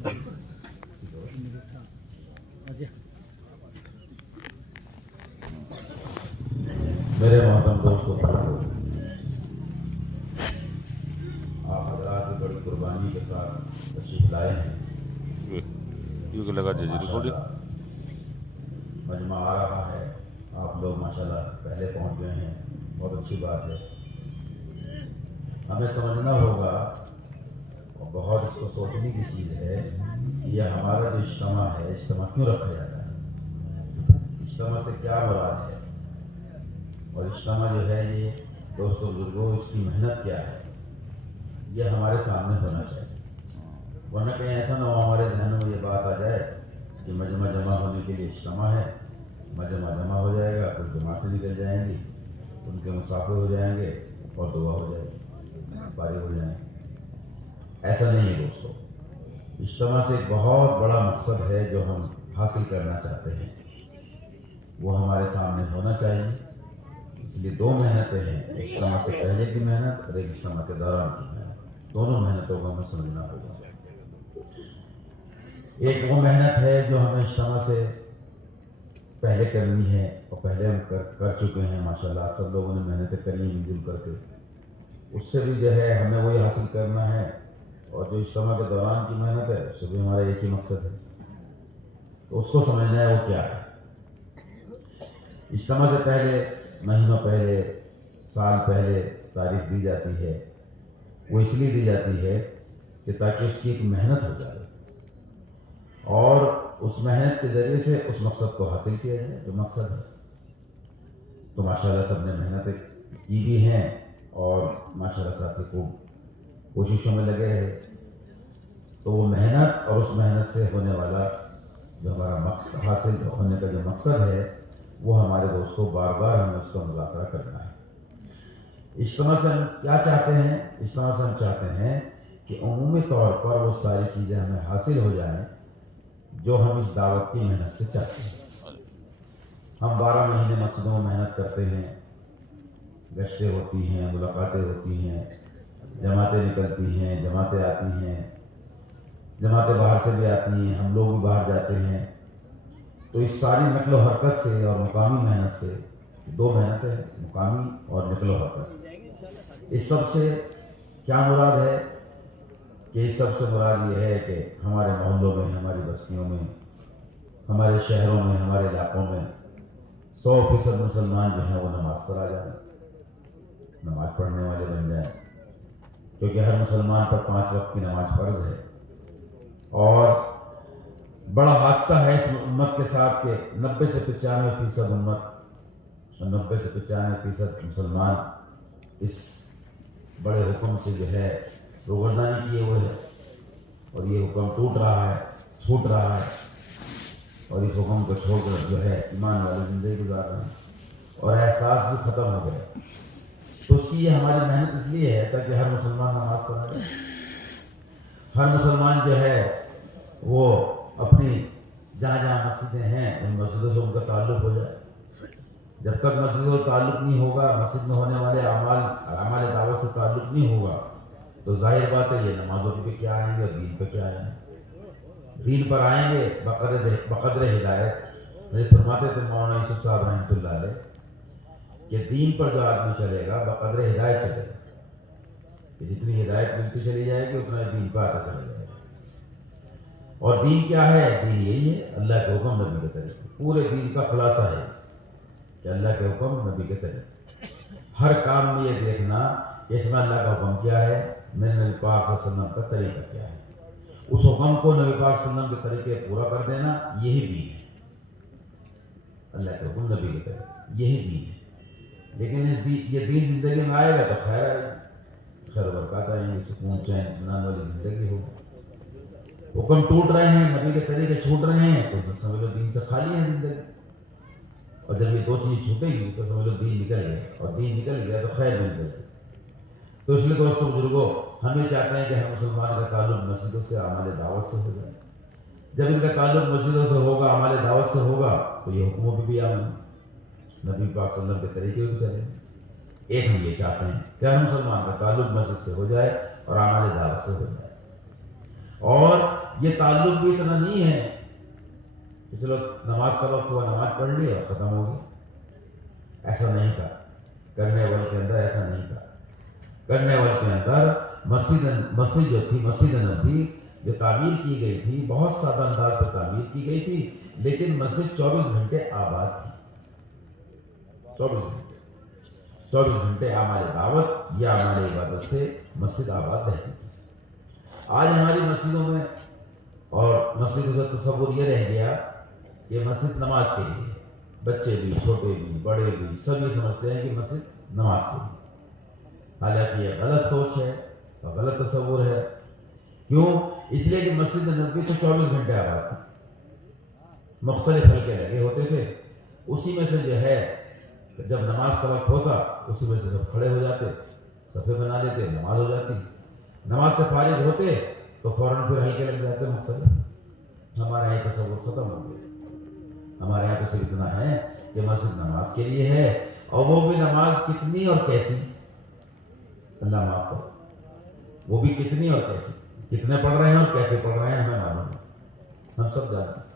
میرے محترم دوستوں، آپ حضرات کی بڑی قربانی کے ساتھ تشریف لائے ہیں۔ یہ لگا دیجیے ریکارڈنگ۔ مجمع آ رہا ہے، آپ لوگ ماشاءاللہ پہلے پہنچ گئے ہیں، بہت اچھی بات ہے۔ ہمیں سمجھنا ہوگا اور بہت اس کو سوچنے کی چیز ہے کہ یہ ہمارا جو اجتماع ہے، اجتماع کیوں رکھا جاتا ہے، اجتماع سے کیا مراد ہے، اور اجتماع جو ہے یہ دوستوں بزرگوں اس کی محنت کیا ہے، یہ ہمارے سامنے ہونا چاہیے۔ ورنہ کہیں ایسا نہ ہو ہمارے ذہنوں میں یہ بات آ جائے کہ مجمع جمع ہونے کے لیے اجتماع ہے، مجمع جمع ہو جائے گا، کچھ جماعتیں نکل جائیں گی، ان کے مسافر ہو جائیں گے اور دعا ہو جائے گی، فارغ ہو جائیں گے۔ ایسا نہیں ہے دوستوں، اجتماع سے ایک بہت بڑا مقصد ہے جو ہم حاصل کرنا چاہتے ہیں، وہ ہمارے سامنے ہونا چاہیے۔ اس لیے دو محنتیں ہیں، اجتماع سے پہلے کی محنت اور ایک اجتماع کے دوران کی محنت، دونوں محنتوں کو ہمیں سمجھنا ہوگا۔ ایک وہ محنت ہے جو ہمیں اجتماع سے پہلے کرنی ہے اور پہلے ہم کر چکے ہیں، ماشاءاللہ سب لوگوں نے محنتیں کری ہیں مل جل کر کے، اس سے بھی جو ہے ہمیں وہی حاصل کرنا ہے، اور جو اجتماع کے دوران کی محنت ہے اس سے بھی ہمارا ایک ہی مقصد ہے، تو اس کو سمجھنا ہے وہ کیا ہے۔ اجتماع سے پہلے، مہینوں پہلے، سال پہلے تاریخ دی جاتی ہے، وہ اس لیے دی جاتی ہے کہ تاکہ اس کی ایک محنت ہو جائے اور اس محنت کے ذریعے سے اس مقصد کو حاصل کیا جائے جو مقصد ہے۔ تو ماشاءاللہ سب نے محنتیں کی بھی ہیں اور ماشاءاللہ ساتھی خوب کوششوں میں لگے رہے، تو وہ محنت اور اس محنت سے ہونے والا جو ہمارا مقصد حاصل ہونے کا جو مقصد ہے وہ ہمارے دوستوں بار بار ہمیں اس کا مذاکرہ کرنا ہے۔ اجتماع سے ہم کیا چاہتے ہیں؟ اجتماع سے ہم چاہتے ہیں کہ عمومی طور پر وہ ساری چیزیں ہمیں حاصل ہو جائیں جو ہم اس دعوت کی محنت سے چاہتے ہیں۔ ہم 12 مہینے مسجدوں میں محنت کرتے ہیں، گشتیں ہوتی ہیں، ملاقاتیں ہوتی ہیں، جماعتیں نکلتی ہیں، جماعتیں آتی ہیں، جماعتیں باہر سے بھی آتی ہیں، ہم لوگ بھی باہر جاتے ہیں، تو اس ساری نقل و حرکت سے اور مقامی محنت سے، دو محنتیں ہیں، مقامی اور نقل و حرکت، اس سب سے کیا مراد ہے کہ اس سب سے مراد یہ ہے کہ ہمارے محلوں میں، ہماری بستیوں میں، ہمارے شہروں میں، ہمارے علاقوں میں 100% مسلمان جو ہیں وہ نماز پر آ جائیں، نماز پڑھنے والے بن جائیں، کیونکہ ہر مسلمان پر 5 وقت کی نماز فرض ہے۔ اور بڑا حادثہ ہے اس امت کے ساتھ کہ 90 سے 95% امت، 90 سے 95% مسلمان اس بڑے حکم سے جو ہے روگردانی کیے ہوئے ہے، اور یہ حکم ٹوٹ رہا ہے، چھوٹ رہا ہے، اور اس حکم کو چھوڑ کر جو ہے ایمان والی زندگی گزار رہے ہیں، اور احساس بھی ختم ہو گئے۔ تو اس کی یہ ہماری محنت اس لیے ہے تاکہ ہر مسلمان نماز پڑھا جائے، ہر مسلمان جو ہے وہ اپنی جہاں جہاں مسجدیں ہیں ان مسجدوں سے ان کا تعلق ہو جائے۔ جب تک مسجدوں سے تعلق نہیں ہوگا، مسجد میں ہونے والے اعمال دعوت سے تعلق نہیں ہوگا، تو ظاہر بات ہے یہ نمازوں پہ کیا آئیں گے اور دین پہ کیا آئیں گے۔ دین پر آئیں گے بقدر ہدایت۔ مجھے فرماتے تھے مولانا یوسف صاحب رحمۃ اللہ علیہ کہ دین پر جو آدمی چلے گا بقدر ہدایت چلے گا، کہ جتنی ہدایت ملتی چلی جائے گی اتنا دین پہ آتا چلا جائے گا۔ اور دین کیا ہے؟ دین یہی ہے اللہ کے حکم، نبی کے طریقے۔ پورے دین کا خلاصہ ہے کہ اللہ کے حکم، نبی کے طریقے۔ ہر کام میں یہ دیکھنا کہ اس میں اللہ کا حکم کیا ہے، میرے نبی پاک صلی اللہ علیہ وسلم کا طریقہ کیا ہے، اس حکم کو نبی پاک صلی اللہ علیہ وسلم کے طریقے پورا کر دینا، یہی دین ہے۔ اللہ کے حکم، نبی کے طریقے، یہی دین ہے۔ لیکن یہ دین زندگی میں آئے گا تو خیر آئے گی، خیر و برکات آئیں گی، سکون چین اطمینان والی زندگی ہوگی۔ حکم ٹوٹ رہے ہیں، نبی کے طریقے چھوٹ رہے ہیں، تو سمجھ لو دین سے خالی ہے زندگی۔ اور جب یہ دو چیز چھوٹے گی تو سمجھ لو دین نکل گیا، اور دین نکل گیا تو خیر مل گئی۔ تو اس لیے دوستوں بزرگوں، ہم یہ چاہتے ہیں کہ ہر مسلمان کا تعلق مسجدوں سے، اعمال دعوت سے ہو جائے۔ جب ان کا تعلق مسجدوں سے ہوگا، اعمال دعوت سے ہوگا، تو یہ حکموں پہ بھی عمل، نبی پاک صلی اللہ علیہ وسلم کے طریقے بھی چلیں۔ ایک ہم یہ چاہتے ہیں کہ ہر مسلمان کا تعلق مسجد سے ہو جائے اور اعمال دعوت سے ہو جائے، اور یہ تعلق بھی اتنا نہیں ہے کہ چلو نماز کا وقت ہوا نماز پڑھ لی اور ختم ہو گئی. ایسا نہیں تھا کرنے والے کے اندر، ایسا نہیں تھا کرنے والے کے اندر. مسجد جو تھی مسجد نبوی جو تعمیر کی گئی تھی بہت سادہ انداز پر تعمیر کی گئی تھی، لیکن مسجد 24 گھنٹے آباد تھی. 24 گھنٹے اعمال دعوت یا اعمال عبادت سے مسجد آباد رہتی تھی. آج ہماری مسجدوں میں اور مسجدوں کا تصور یہ رہ گیا کہ مسجد نماز کے لیے، بچے بھی چھوٹے بھی بڑے بھی سب یہ سمجھتے ہیں کہ مسجد نماز کے لیے. حالانکہ یہ غلط سوچ ہے اور غلط تصور ہے. کیوں؟ اس لیے کہ مسجد نبوی تو 24 گھنٹے آباد تھی، مختلف حلقے لگے ہوتے تھے. اسی میں سے جو ہے جب نماز کا وقت ہوتا اسی میں سے سب کھڑے ہو جاتے، صفے بنا لیتے، نماز ہو جاتی. نماز سے فارغ ہوتے تو فوراً پھر حلقے لگ جاتے مختلف. ہمارے یہاں یہ تصور ختم ہو گیا. ہمارے یہاں تو صرف اتنا ہے کہ مسجد نماز کے لیے ہے، اور وہ بھی نماز کتنی اور کیسی، اللہ معاف کرو، وہ بھی کتنی اور کیسی، کتنے پڑھ رہے ہیں اور کیسے پڑھ رہے ہیں ہمیں معلوم ہے، ہم سب جانتے ہیں.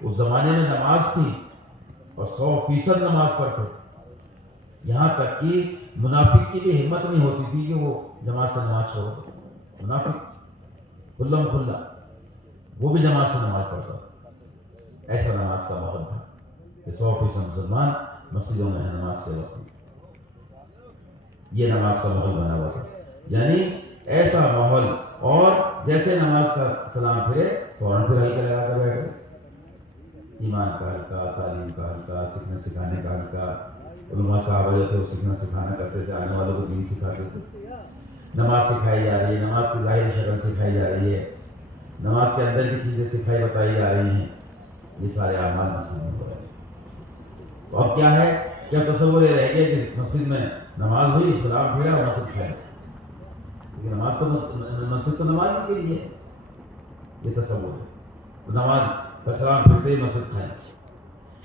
اس زمانے میں نماز تھی اور 100% نماز پڑھتے، یہاں تک کہ منافق کی بھی ہمت نہیں ہوتی تھی کہ وہ جماعت سے نماز چھوڑ. منافق کھلم کھلا وہ بھی جماعت سے نماز پڑھتا. ایسا نماز کا ماحول تھا کہ 100% مسلمان مسجدوں میں نماز کے وقت میں یہ نماز کا ماحول بنا ہوا تھا. یعنی ایسا ماحول، اور جیسے نماز کا سلام پھرے فوراً پھر حلقہ لگا کر بیٹھے. ایمان کا حلقہ، تعلیم کا حلقہ، سیکھنے سکھانے کا حلقہ. علماء صاحب جو تھے وہ سیکھنا سکھانا کرتے تھے، آنے والوں کو دین سکھاتے تھے. نماز سکھائی جا رہی ہے، نماز کی ظاہری شکل سکھائی جا رہی ہے، نماز کے اندر کی چیزیں سکھائی بتائی جا رہی ہیں. یہ سارے اعمال مسجد میں ہو رہے ہیں. اور کیا ہے، کیا تصور یہ رہ گیا کہ مسجد میں نماز ہوئی، سلام پھیرا، مسجد کھائے. کیونکہ نماز تو مسجد تو نماز ہی کے لیے، یہ تصور ہے. تو نماز کا سلام پھرتے ہی مسجد کھائیں.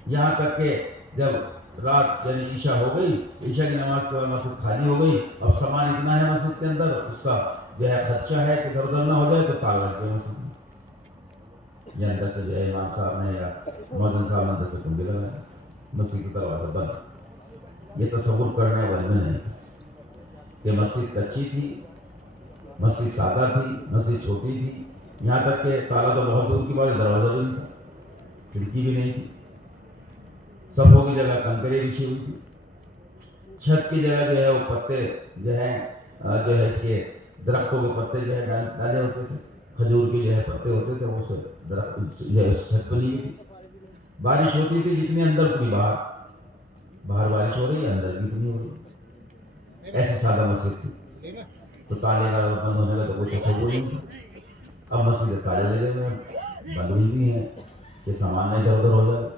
یہاں تک کہ جب رات یعنی عشاء ہو گئی، عشاء کی نماز کے بعد مسجد خالی ہو گئی. اب سامان اتنا ہے مسجد کے اندر، اس کا جو ہے خدشہ ہے کہ ادھر ادھر نہ ہو جائے تو تالا کے مسجد میں، یا اندر سے جو ہے امام صاحب نے یا مؤذن صاحب نے اندر سے کنڈی لگایا، مسجد کا دروازہ بند. یہ تصور کرنے والے میں نہیں کہ مسجد کچی تھی، مسجد سادہ تھی، مسجد چھوٹی تھی. یہاں تک کہ تالا تو بہت دور کی بات، دروازہ بھی نہیں تھا، کھڑکی بھی نہیں تھی. سبوں کی جگہ کنکریں بچھی ہوئی تھی. چھت کی جگہ جو ہے وہ پتے جو ہے اس کے درختوں کے پتے جو ہے ڈالے ہوتے تھے، کھجور کے جو ہے پتے ہوتے تھے، وہ درخت جو ہے اس چھت پر نہیں تھی. بارش ہوتی تھی جتنی اندر اتنی باہر بارش ہو رہی ہے، اندر بھی اتنی ہو رہی ہے. ایسی سادہ مسجد تھی. تو تالے کا بند ہونے کا تو کوئی تصور نہیں تھا. اب مسجد تالے لگے ہوئے ہیں، بند ہوئی بھی ہیں کہ سامان نہیں ادھر ادھر ہو جائے.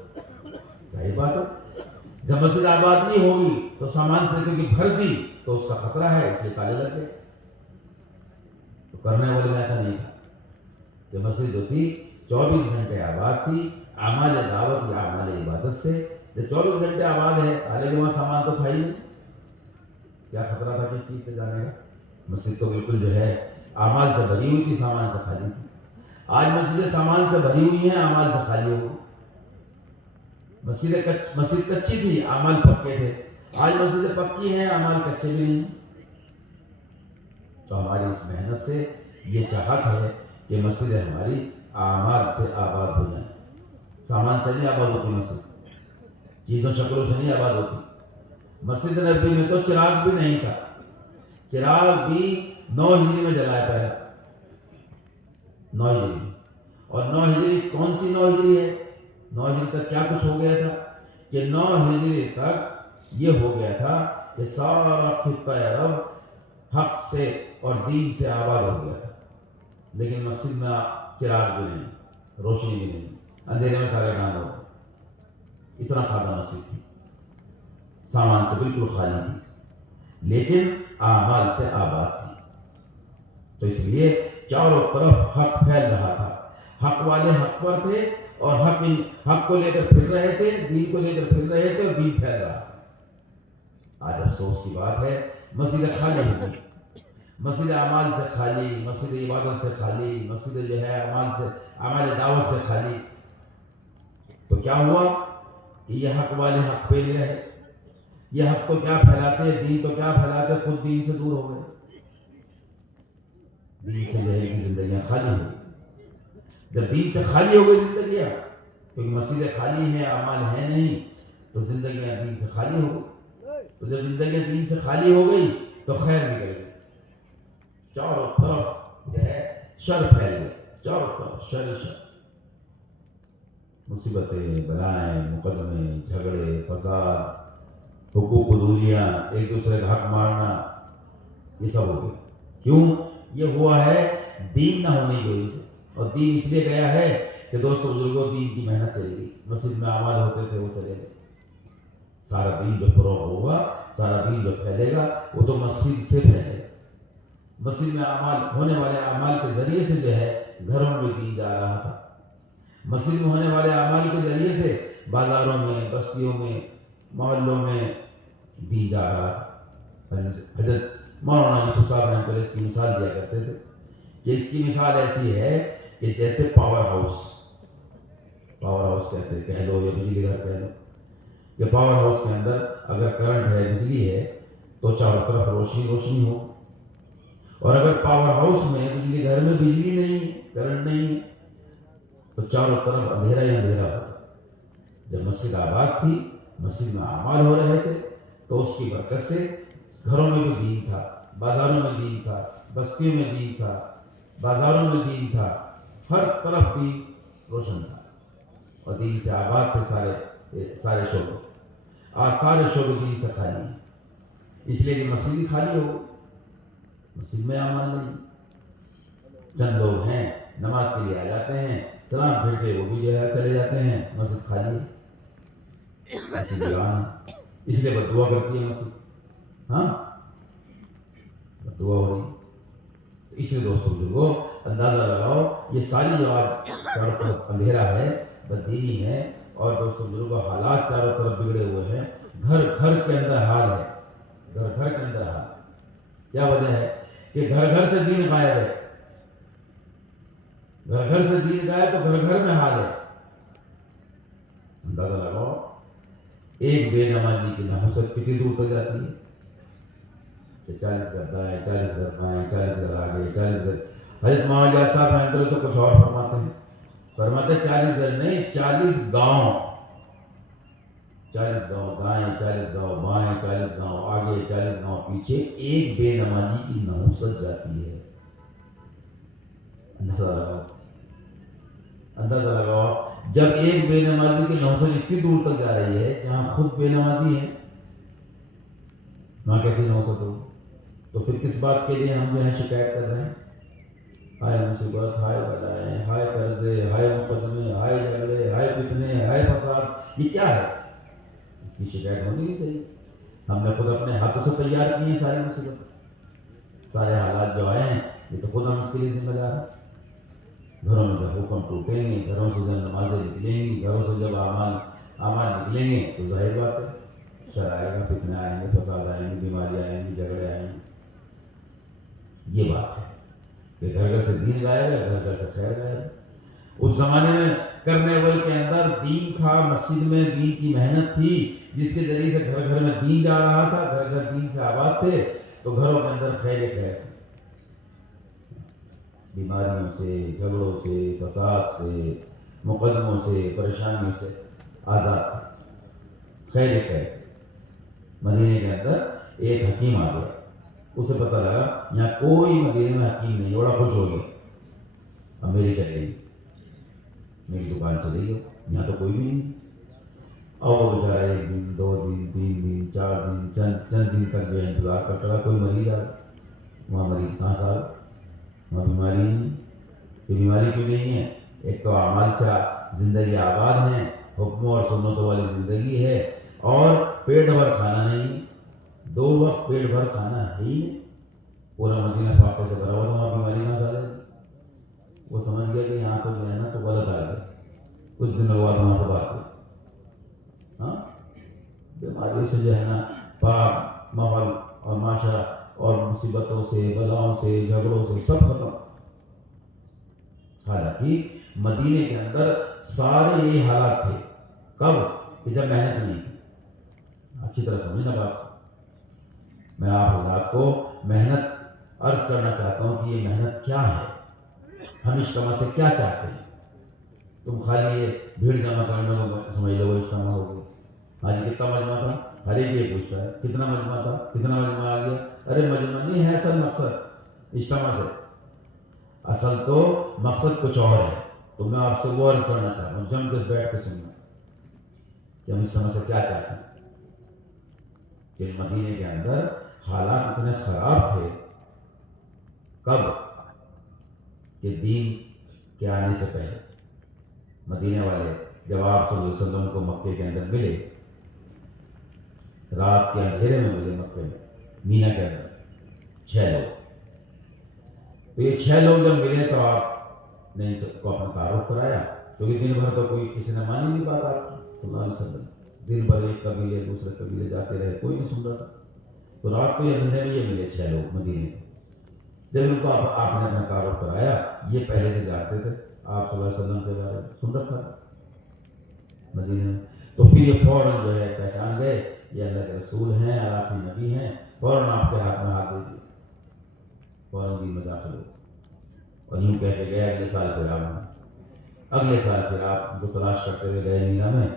ظاہر بات ہے جب مسجد آباد نہیں ہوگی تو سامان سے کیونکہ بھر دی تو اس کا خطرہ ہے، اس لیے تالے لگ گئے. تو کرنے والے میں ایسا نہیں تھا کہ مسجد جو تھی 24 گھنٹے آباد تھی اعمال دعوت یا اعمال عبادت سے. جب 24 گھنٹے آباد ہے، حالانکہ وہاں سامان تو تھا ہی نہیں، کیا خطرہ تھا کس چیز سے جانے کا. مسجد تو بالکل جو ہے اعمال سے بھری ہوئی تھی، سامان سے خالی تھی. آج مسجدیں سامان سے بھری ہوئی ہیں، اعمال سے خالی ہو گئی. مسجد کچی تھی، اعمال پکے تھے. آج مسجدیں پکی ہیں، اعمال کچے بھی نہیں. تو ہماری اس محنت سے یہ چاہت ہے کہ مسجدیں ہماری اعمال سے آباد ہو جائیں. سامان سے نہیں آباد ہوتی مسجد، چیزوں شکلوں سے نہیں آباد ہوتی. مسجد نبوی میں تو چراغ بھی نہیں تھا. چراغ بھی 9 ہجری میں جلایا پہلا، 9 ہجری. اور 9 ہجری کون سی 9 ہجری ہے؟ 9 ہجری تک کیا کچھ ہو گیا تھا کہ 9 ہجری تک یہ ہو گیا تھا کہ سارا خطہ عرب حق سے اور دین سے آباد ہو گیا تھا. لیکن مسجد میں چراغ بھی نہیں، روشنی بھی نہیں، اندھیرے میں سارے کام ہو گئے. اتنا سادہ مسجد تھی، سامان سے بالکل خالی تھی، لیکن اعمال سے آباد تھی. تو اس لیے چاروں طرف حق پھیل رہا تھا. حق والے حق پر تھے اور حق کو لے کر پھر رہے تھے، دین کو لے کر پھر رہے تھے، اور دین پھیل رہا. آج افسوس کی بات ہے مسجد خالی ہو گئی. مسجد اعمال سے خالی، مسجد عبادت سے خالی، مسجد جو ہے اعمال دعوت سے خالی، تو کیا ہوا کہ یہ حق والے حق پہ نہیں رہے. یہ حق تو کیا پھیلاتے، دین تو کیا پھیلاتے، خود دین سے دور ہو گئے. دین سے جو ہے کہ زندگیاں خالی ہو گئی. جب دین سے خالی ہو گئی زندگیاں، کیونکہ مسجدیں خالی ہیں، اعمال ہیں نہیں، تو زندگیاں دین سے خالی ہو گئی. تو جب زندگیاں دین سے خالی ہو گئی تو خیر نکل گئی. چاروں طرف جو ہے شر پھیل گئی، چاروں طرف شر شر، مصیبتیں، بلائیں، مقدمے، جھگڑے، فساد، حقوق حدودیاں، ایک دوسرے کا حق مارنا، یہ سب ہو گیا. کیوں یہ ہوا ہے؟ دین نہ ہونے کی وجہ سے. اور دین اس لیے گیا ہے کہ دوستوں بزرگوں دین کی محنت چلے گی. مسجد میں اعمال ہوتے تھے وہ چلے گئے. سارا دین جو فروغ ہوگا، سارا دین جو پھیلے گا وہ تو مسجد سے پھیلے گا. مسجد میں اعمال ہونے والے اعمال کے ذریعے سے جو ہے گھروں میں دین جا رہا تھا. مسجد میں ہونے والے اعمال کے ذریعے سے بازاروں میں، بستیوں میں، محلوں میں دین جا رہا تھا. حضرت مولانا یوسف صاحب رحمۃ اللہ اس کی مثال دیا کرتے تھے کہ اس کی مثال ایسی ہے کہ جیسے پاور ہاؤس کہتے ہیں، کہہ لو یا بجلی گھر کہہ لو. کہ پاور ہاؤس کے اندر اگر کرنٹ ہے، بجلی ہے، تو چاروں طرف روشنی روشنی ہو. اور اگر پاور ہاؤس میں، بجلی گھر میں بجلی نہیں ہے، کرنٹ نہیں ہے، تو چاروں طرف اندھیرا ہی اندھیرا ہو. جب مسجد آباد تھی، مسجد میں اعمال ہو رہے تھے، تو اس کی برکت سے گھروں میں بھی دین تھا، بازاروں میں دین تھا، بستیوں میں دین تھا، بازاروں میں دین تھا، ہر طرف دین روشن تھا. اور دین سے آباد تھے سارے شعبے. آج سارے شعبے دین سے خالی ہیں، اس لیے کہ مسجد ہی خالی ہو. مسجد میں اعمال نہیں. چند لوگ ہیں نماز کے لیے آ جاتے ہیں، سلام پھیر کے وہ بھی جو ہے چلے جاتے ہیں. مسجد خالی ہے، مسجد ویران ہے. اس لیے بد دعا کرتی ہے مسجد. ہاں بد دعا ہو رہی. اس لیے دوستوں بزرگوں اندازہ لگاؤ، یہ ساری جو آج چاروں طرف اندھیرا ہے، بددینی ہے، اور دوستوں بزرگوں حالات چاروں طرف بگڑے ہوئے ہیں. گھر گھر کے اندر حال ہے، گھر گھر کے اندر حال. کیا وجہ ہے؟ کہ گھر گھر سے دین غائب ہے. گھر گھر سے دین غائب تو گھر گھر میں حال ہے. اندازہ لگاؤ ایک بے نمازی کی نحوست کتنی دور تک جاتی ہے. 40 گھر دائیں، 40 گھر بائیں، 40 گھر آگے، 40 گھر. حضرت مولانا صاحب رحمۃ اللہ تو کچھ اور فرماتے ہیں. فرماتے 40 گھر نہیں، 40 گاؤں. 40 گاؤں دائیں، 40 گاؤں بائیں، 40 گاؤں آگے، 40 گاؤں پیچھے ایک بے نمازی کی نحوست جاتی ہے. اندازہ لگاؤ جب ایک بے نمازی کی نحوست اتنی دور تک جا رہی ہے، جہاں خود بے نمازی ہے، وہاں کیسی نحوست ہو؟ تو پھر کس بات کے لیے ہم جو ہے شکایت کر رہے ہیں؟ ہائے مصیبت، ہائے بلائیں، ہائے قرضے، ہائے مقدمے، ہائے جھگڑے، ہائے فتنے، ہائے فساد. یہ کیا ہے؟ اس کی شکایت ہونی نہیں چاہیے. ہم نے خود اپنے ہاتھوں سے تیار کی ہیں ساری مصیبت. سارے حالات جو آئے ہیں یہ تو خود ہم اس کے لیے ذمہ دار ہیں. گھروں میں جب حکم ٹوٹیں گے، گھروں سے جب نمازیں نکلیں گی، گھروں سے جب اعمال نکلیں گے، تو ظاہر بات ہے شر آئے گا، فتنے آئیں گے، فساد آئیں گے، بیماریاں آئیں گی، جھگڑے آئیں گے. یہ بات ہے کہ گھر گھر سے دین غائب ہے، گھر گھر سے خیر غائب ہے. اس زمانے میں کرنے والے کے اندر دین تھا، مسجد میں دین کی محنت تھی، جس کے ذریعے سے گھر گھر میں دین جا رہا تھا، گھر گھر دین سے آباد تھے، تو گھروں کے اندر خیر خیر تھی. بیماریوں سے، جھگڑوں سے، فساد سے، مقدموں سے، پریشانیوں سے آزاد تھے، خیر خیر. مدینے کے اندر ایک حکیم آ گیا. اسے پتہ لگا یہاں کوئی مدینے میں حکیم نہیں. بڑا خوش ہو گیا. اب میری چلے گی، میری دکان چلے گی، یہاں تو کوئی بھی نہیں. اور وہ بیچارہ 1 دن 2 دن 3 دن 4 دن چند دن تک جو انتظار کرتا رہا. کوئی مریض آ رہا. وہاں مریض کہاں سے آ رہا؟ وہاں بیماری نہیں. یہ بیماری کیوں نہیں ہے؟ ایک تو اعمال سے زندگی آباد ہے، حکموں اور سنتوں والی زندگی ہے، اور پیٹ بھر کھانا نہیں. 2 وقت پیٹ بھر کھانا ہے ہی نہیں. پورا مدینہ فاقے سے بھرا ہوا تھا. وہاں بیماری کہاں سے آ رہی؟ وہ سمجھ گیا کہ یہاں تو جو ہے نا تو غلط آ گیا. کچھ دنوں بعد وہاں سے بات ہوئی. بیماری سے جو ہے نا پاک ماحول اور معاشرہ اور مصیبتوں سے، بلاؤں سے، جھگڑوں سے سب ختم. حالانکہ مدینے کے اندر سارے یہ حالات تھے. کب؟ کہ جب محنت نہیں تھی. اچھی طرح سمجھنا بات. میں آپ حضرات کو محنت عرض کرنا چاہتا ہوں کہ یہ محنت کیا ہے، ہم اجتماع سے کیا چاہتے ہیں. تم خالی یہ بھیڑ جمع کرنے کو سمجھ لو وہ اجتماع ہو گئی. ہاں جی کتنا مجمع تھا؟ ہر ایک یہ پوچھتا ہے کتنا مجمع تھا، کتنا مجمع آ گیا. ارے مجمع نہیں ہے اصل مقصد اجتماع سے. اصل تو مقصد کچھ اور ہے. تو میں آپ سے وہ عرض کرنا چاہتا ہوں جم کے بیٹھ کے سننا کہ ہم اجتماع سے کیا چاہتے ہیں. کہ مدینے کے اندر حالات اتنے خراب تھے. کب؟ کہ دین کے آنے سے پہلے. مدینے والے جب آپ صلی اللہ علیہ وسلم کو مکے کے اندر ملے، رات کے اندھیرے میں ملے مکے میں مینا کے اندر 6 لوگ. تو یہ 6 لوگ جب ملے تو آپ نے ان سب کو اپنا تعارف کرایا، کیونکہ دن بھر تو کوئی کسی نے مانی نہیں بات آپ کی صلی اللہ علیہ وسلم. دن بھر ایک قبیلے دوسرے قبیلے جاتے رہے، کوئی نہیں سن رہا تھا. تو رات کو یہ اندھیرے میں یہ ملے 6 لوگ مدینے کے. جب ان کو آپ نے اپنا تعارف کرایا، یہ پہلے سے جانتے تھے آپ صلی اللہ علیہ وسلم کے بارے میں، سن رکھا تھا مدینے میں. تو پھر یہ فوراً جو ہے پہچان گئے یہ اللہ کے رسول ہیں، آخری نبی ہیں. فوراً آپ کے ہاتھ میں ہاتھ دے دیے، فوراً دین میں داخل ہو. اور یوں کہہ کے گئے اگلے سال پھر اگلے سال پھر آپ ان کو تلاش کرتے ہوئے گئے مینا میں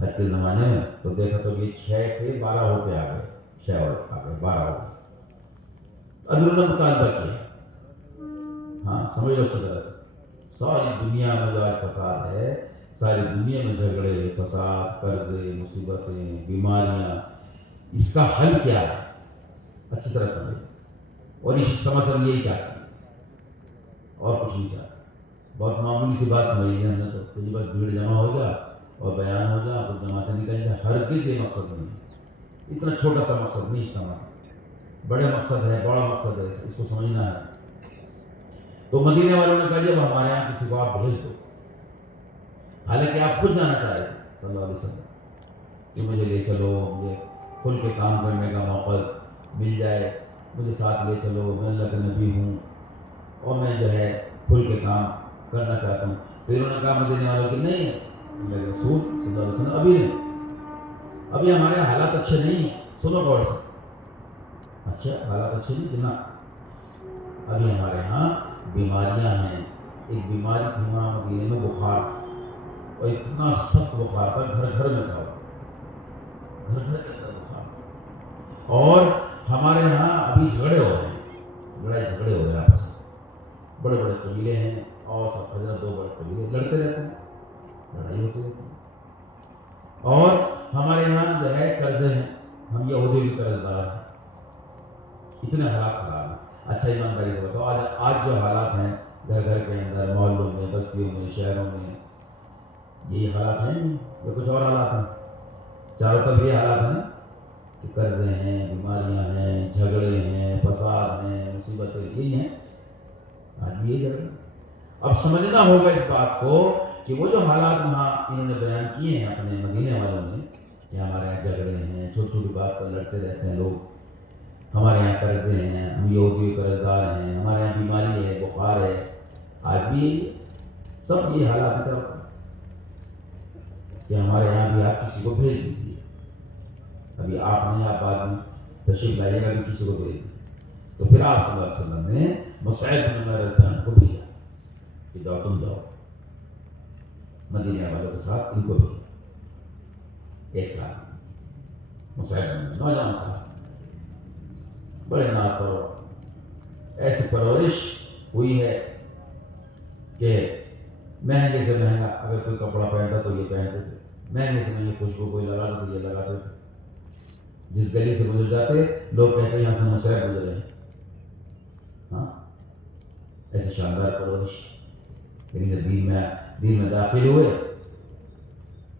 حج کے زمانے میں. تو دیکھا تو یہ 6 تھے 12 ہو کے آ گئے، 6 اور آ گئے 12 ہو گئے. اب انہوں نے مطالبہ کیا. ہاں سمجھ لو اچھی طرح سے. ساری دنیا میں جو آج فساد ہے، ساری دنیا میں جھگڑے، فساد، قرضے، مصیبتیں، بیماریاں، اس کا حل کیا ہے؟ اچھی طرح سمجھ. اور اس سمجھ ہم یہی چاہتے ہیں اور کچھ نہیں چاہتے. بہت معمولی سی بات سمجھ لی ہم نے. تو کچھ بس بھیڑ جمع ہو جا اور بیان ہو جا کچھ جماعتیں نکل جائیں. ہرگز یہ مقصد نہیں ہے. اتنا چھوٹا سا مقصد نہیں اجتماع. بڑے مقصد ہے، بڑا مقصد ہے، اس کو سمجھنا ہے. تو مدینے والوں نے کہا جب ہمارے یہاں کسی کو آپ بھیج دو. حالانکہ آپ خود جانا چاہ رہے تھے صلی اللہ علیہ وسلم کہ مجھے لے چلو، مجھے کھل کے کام کرنے کا موقع مل جائے، مجھے ساتھ لے چلو، میں اللہ کا نبی ہوں اور میں جو ہے کھل کے کام کرنا چاہتا ہوں. تو انہوں نے کہا مدینے والوں کی نہیں، اللہ کے رسول صلی اللہ علیہ وسلم ابھی نہیں، ابھی ہمارے حالات اچھے نہیں ہیں. سنو غور سے. اچھا حالات اچھے نہیں جنا، ابھی ہمارے ہاں بیماریاں ہیں. ایک بیماری تھی وہاں مدینے میں بخار، اور اتنا سخت بخار تھا گھر گھر میں تھا، گھر گھر کے اندر بخار. اور ہمارے یہاں ابھی جھگڑے ہو رہے ہیں، لڑائی جھگڑے ہو رہے ہیں آپس میں. بڑے بڑے قبیلے ہیں اور سب حضرت 2 بڑے قبیلے لڑتے رہتے ہیں، لڑائی ہوتی رہتی ہے. اور ہمارے یہاں جو ہے قرضے ہیں، ہم یہودیوں کے قرض دار ہیں. اتنے حالات خراب ہیں. اچھا ایمانداری سے بتاؤ آج جو حالات ہیں گھر گھر کے اندر، محلوں میں، بستیوں میں، شہروں میں، یہی حالات ہیں یا کچھ اور حالات ہیں؟ چاروں طرف یہ حالات ہیں کہ قرضے ہیں، بیماریاں ہیں، جھگڑے ہیں، فساد ہیں، مصیبتیں، یہی ہیں. آج بھی یہی جھگڑے. اب سمجھنا ہوگا اس بات کو کہ وہ جو حالات وہاں انہوں نے بیان کیے ہیں اپنے مدینے والوں نے کہ ہمارے یہاں جھگڑے ہیں، چھوٹی چھوٹی بات پر لڑتے رہتے ہیں لوگ، ہمارے یہاں قرضے ہیں، ہم یہودی قرضدار ہیں، ہمارے یہاں بیماری ہے، بخار ہے. آج بھی یہی سب یہ حالات چل رہے ہیں کہ ہمارے یہاں بھی آپ کسی کو بھیج دیجیے. ابھی آپ نہیں، آپ بعد میں تشریف لائیے گا، ابھی کسی کو بھیج دیجیے. تو پھر آپ صلی اللہ علیہ وسلم نے مصعب بن عمیر کو بھیجا کہ جاؤ تم جاؤ مدینے والوں کے ساتھ، ان کو بھی ایک ساتھ. مصعب نوجوان صاحب، بڑے ناز پرور، ایسی پرورش ہوئی ہے کہ مہنگے سے مہنگا اگر کوئی کپڑا پہنتا تو یہ پہنتے تھے، مہنگے سے مہنگی خوشبو کوئی لگاتے تو یہ لگاتے تھے. جس گلی سے گزر جاتے لوگ کہتے ہیں یہاں سے مصعب گزرے ہیں. ہاں ایسے شاندار پرورش. لیکن جب دین میں داخل ہوئے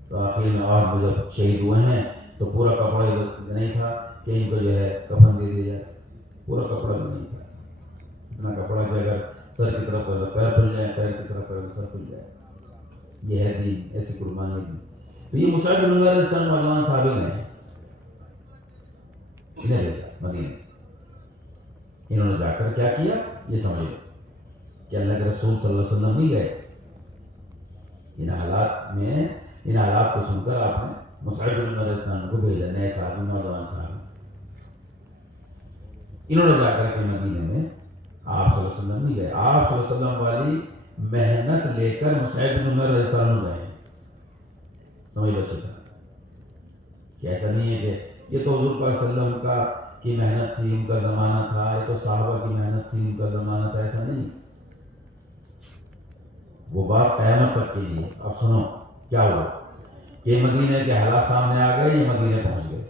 تو آخر میں اور جب شہید ہوئے ہیں تو پورا کپڑا نہیں تھا کہ ان کو جو ہے کفن دے دیا جائے. پورا کپڑا بھی نہیں تھا. اتنا کپڑا کہ اگر سر کی طرف کر پیر کھل جائے، پیر کی طرف کر سر کھل جائے. یہ ہے دین، ایسی قربانی دی. تو یہ مصعب بن عمیر اس کا نوجوان صحابی ہیں، انہیں دیکھا مدینے. انہوں نے جا کر کیا کیا یہ سمجھ لو کہ اللہ کے رسول صلی اللہ علیہ وسلم نہیں گئے. ان حالات میں ان حالات کو سن کر آپ نے مصعب بن عمیر رضی اللہ عنہ کو بھیجا، نئے صحابی، نوجوان صحابی. انہوں نے جا کر کے مدینے میں آپ صلی اللہ علیہ وسلم نہیں گئے. آپ صلی اللہ علیہ وسلم والی محنت لے کر مصعب بن عمیر رضی اللہ عنہ گئے. سمجھ لو اچھا کہ ایسا نہیں ہے کہ یہ تو حضور پاک صلی اللہ علیہ وسلم کی محنت تھی، ان کا زمانہ تھا، یہ تو صحابہ کی محنت تھی، ان کا زمانہ تھا. ایسا نہیں، وہ بات قیامت تک کے لیے. اب سنو کیا ہوا. یہ مدینے کے حالات سامنے آ گئے، یہ مدینے پہنچ گئے.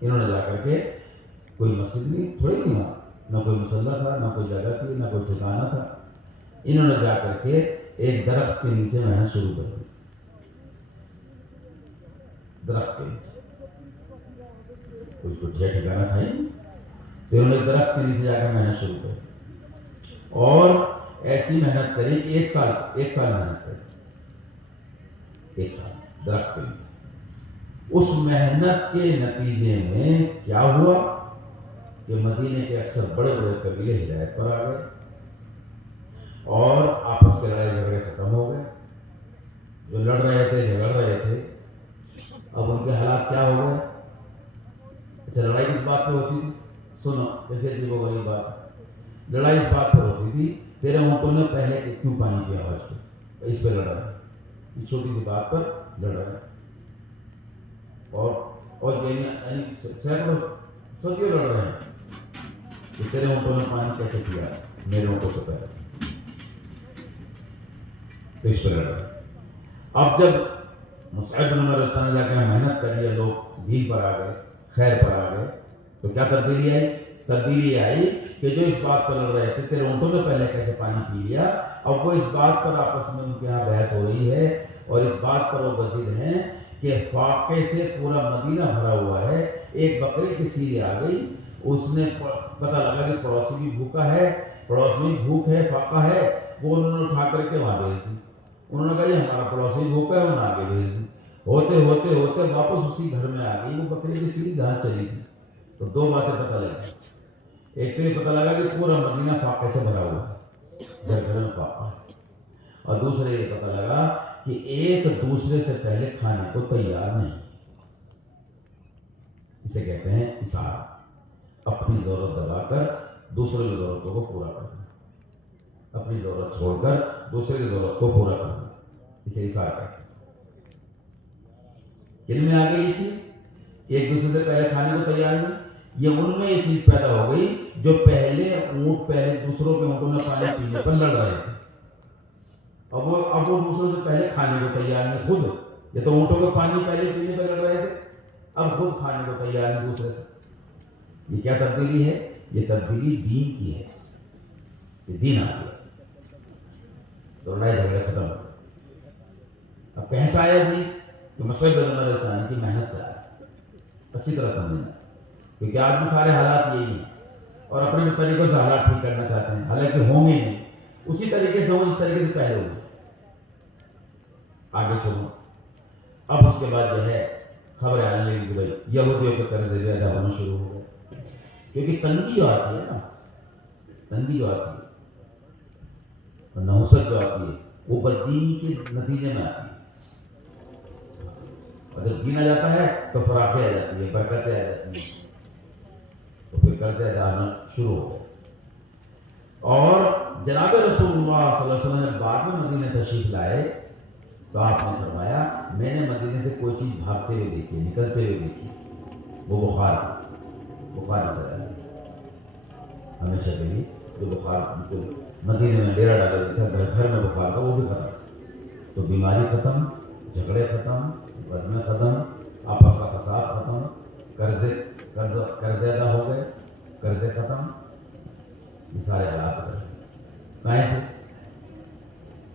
انہوں نے جا کر کے کوئی مسجد نہیں تھوڑی نہیں ہوا، نہ کوئی مسلح تھا، نہ کوئی جگہ تھی، نہ کوئی ٹھکانہ تھا. انہوں نے جا کر کے ایک درخت کے نیچے محنت شروع کر دی. درخت کے نیچے کچھ ٹھکانا تھا ہی نہیں. پھر انہوں نے درخت کے نیچے جا کر محنت شروع کر دی اور ایسی محنت کری کہ ایک سال محنت کری. ایک سال درخت کے نیچے. اس محنت کے نتیجے میں کیا ہوا کہ مدینے کے اکثر بڑے بڑے قبیلے ہدایت پر آ گئے اور آپس کے لڑائی جھگڑے ختم ہو گئے. جو لڑ رہے تھے، جھگڑ رہے تھے، اب ان کے حالات کیا ہو گئے. اچھا لڑائی کس بات پہ ہوتی تھی؟ سنو کیسے عجیب و غریب بات. لڑائی اس بات پر ہوتی تھی تیرے اونٹوں نے پہلے کیوں پانی کی آواز کی، اس پہ لڑ رہا ہے. اس چھوٹی سی بات پر لڑ رہا ہے اور یعنی سینکڑوں صدیوں لڑ رہے ہیں کہ تیرے اونٹوں نے پانی کیسے پیا میرے اونٹوں سے پہلے. تو اس پہ لڑ رہا ہے. اب جب مصعب بن عمیر رضی اللہ عنہ نے جا کے محنت کر لیا، لوگ دین پر آ گئے، خیر پر آ گئے، تو کیا تبدیلی آئی؟ تبدیلی آئی کہ جو اس بات پر لڑ رہے تھے تیرے اونٹوں نے پہلے کیسے پانی پی لیا، اب وہ اس بات پر آپس میں ان کے یہاں بحث ہو رہی ہے اور اس بات پر وہ بزید ہیں کہ فاقے سے پورا مدینہ بھرا ہوا ہے. ایک بکری کی سیری آ گئی، اس نے پتہ لگا کہ پڑوسی بھی بھوکا ہے، پڑوس میں بھوک ہے، فاقہ ہے، وہ انہوں نے اٹھا کر کے وہاں بھیج دی. انہوں نے کہا یہ ہمارا پڑوسی بھوکا ہے، انہوں نے آگے بھیج دی. ہوتے ہوتے ہوتے واپس اسی گھر میں آ گئی وہ بکری کی سیری جہاں چلی تھی. تو دو باتیں پتہ لگی. ایک تو یہ پتہ لگا کہ پورا مدینہ فاقے سے بھرا ہوا ہے، گھر میں فاقہ ہے. اور دوسرے یہ پتہ لگا کہ ایک دوسرے سے پہلے کھانے کو تیار نہیں. اسے کہتے ہیں اثار. اپنی ضرورت دبا کر دوسرے کی ضرورتوں کو پورا کرنا، اپنی ضرورت چھوڑ کر دوسرے کی ضرورت کو پورا کرنا، اسے اثار کہتے ہیں. ان میں آ گئی یہ چیز ایک دوسرے سے پہلے کھانے کو تیار نہیں. یہ ان میں یہ چیز پیدا ہو گئی جو پہلے دوسروں کے اونٹوں میں پانی پینے پر لڑ رہے تھے. اب وہ دوسروں سے پہلے کھانے کو تیار نہیں. خود یہ تو اونٹوں کے پانی پہلے پینے پر لڑ رہے تھے، اب خود کھانے کو تیار نہیں دوسرے سے. یہ کیا تبدیلی ہے؟ یہ تبدیلی دین کی ہے. یہ دین آ گیا تو لڑائی جھگڑے ختم ہو گئے. اب کیسے آیا جی کہ مصعب بن عمیر رضی اللہ عنہ کی محنت سے آیا. اچھی طرح سمجھنا کیونکہ آج بھی سارے حالات یہی ہیں اور اپنے طریقوں سے حالات ٹھیک کرنا چاہتے ہیں، حالانکہ ہوں گے نہیں. اسی طریقے سے ہوں جس طریقے سے پہلے ہوئے. آگے سنو. اب اس کے بعد جو ہے خبر آنے لگی کہ بھائی یہودیوں کے قرض ادا ہونا شروع ہو گئے. کیونکہ تنگی جو آتی ہے نا، تنگی جو آتی ہے اور نحوست جو آتی ہے وہ بددینی کے نتیجے میں آتی ہے. اور جب دین آ جاتا ہے تو فراخی آ جاتی ہے، برکتیں آ جاتی ہیں، تو پھر قرض ادا ہونا شروع ہو گئے. اور جناب رسول اللہ صلی اللہ علیہ وسلم جب بعد میں مدینے تشریف لائے تو آپ نے فرمایا میں نے مدینے سے کوئی چیز بھاگتے ہوئے دیکھی، نکلتے ہوئے دیکھی، وہ بخار چلا گیا. ہمیشہ کے لیے جو بخار بالکل مدینے میں ڈیرا ڈالا گیا تھا، گھر میں بخار تھا، وہ بھی ختم. تو بیماری ختم، جھگڑے ختم، بدمے ختم، آپس کا فساد ختم، قرض ادا ہو گئے، قرضے ختم. یہ سارے حالات کہیں سے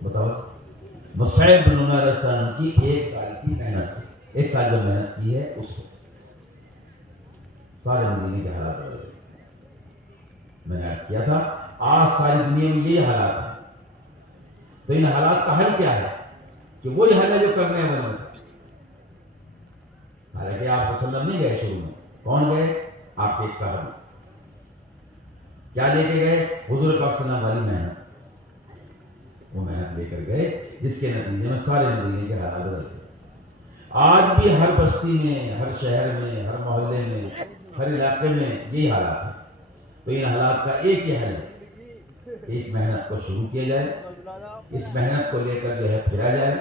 بتاؤ. مصعب بن عمیر رضی اللہ عنہ کی ایک سال کی محنت سے، ایک سال جو محنت کی ہے اس سے سارے مدینے کے حالات ہو گئے. میں نے عرض کیا تھا آج ساری دنیا میں یہ حالات ہیں. تو ان حالات کا حل کیا ہے؟ کہ وہی حل ہے جو کرنے ہیں وہ. حالانکہ آپ صلی اللہ علیہ وسلم نہیں گئے شروع میں. کون گئے؟ آپ کے ایک صحابی. کیا لے کے گئے؟ حضور پاک صلی اللہ علیہ وسلم والی محنت، وہ محنت لے کر گئے جس کے نتیجے میں سارے مدینے کے حالات بدل گئے۔ آج بھی ہر بستی میں، ہر شہر میں، ہر محلے میں، ہر علاقے میں یہی حالات ہے۔ تو ان حالات کا ایک ہی حل ہے کہ اس محنت کو شروع کیا جائے، اس محنت کو لے کر جو ہے پھرا جائے،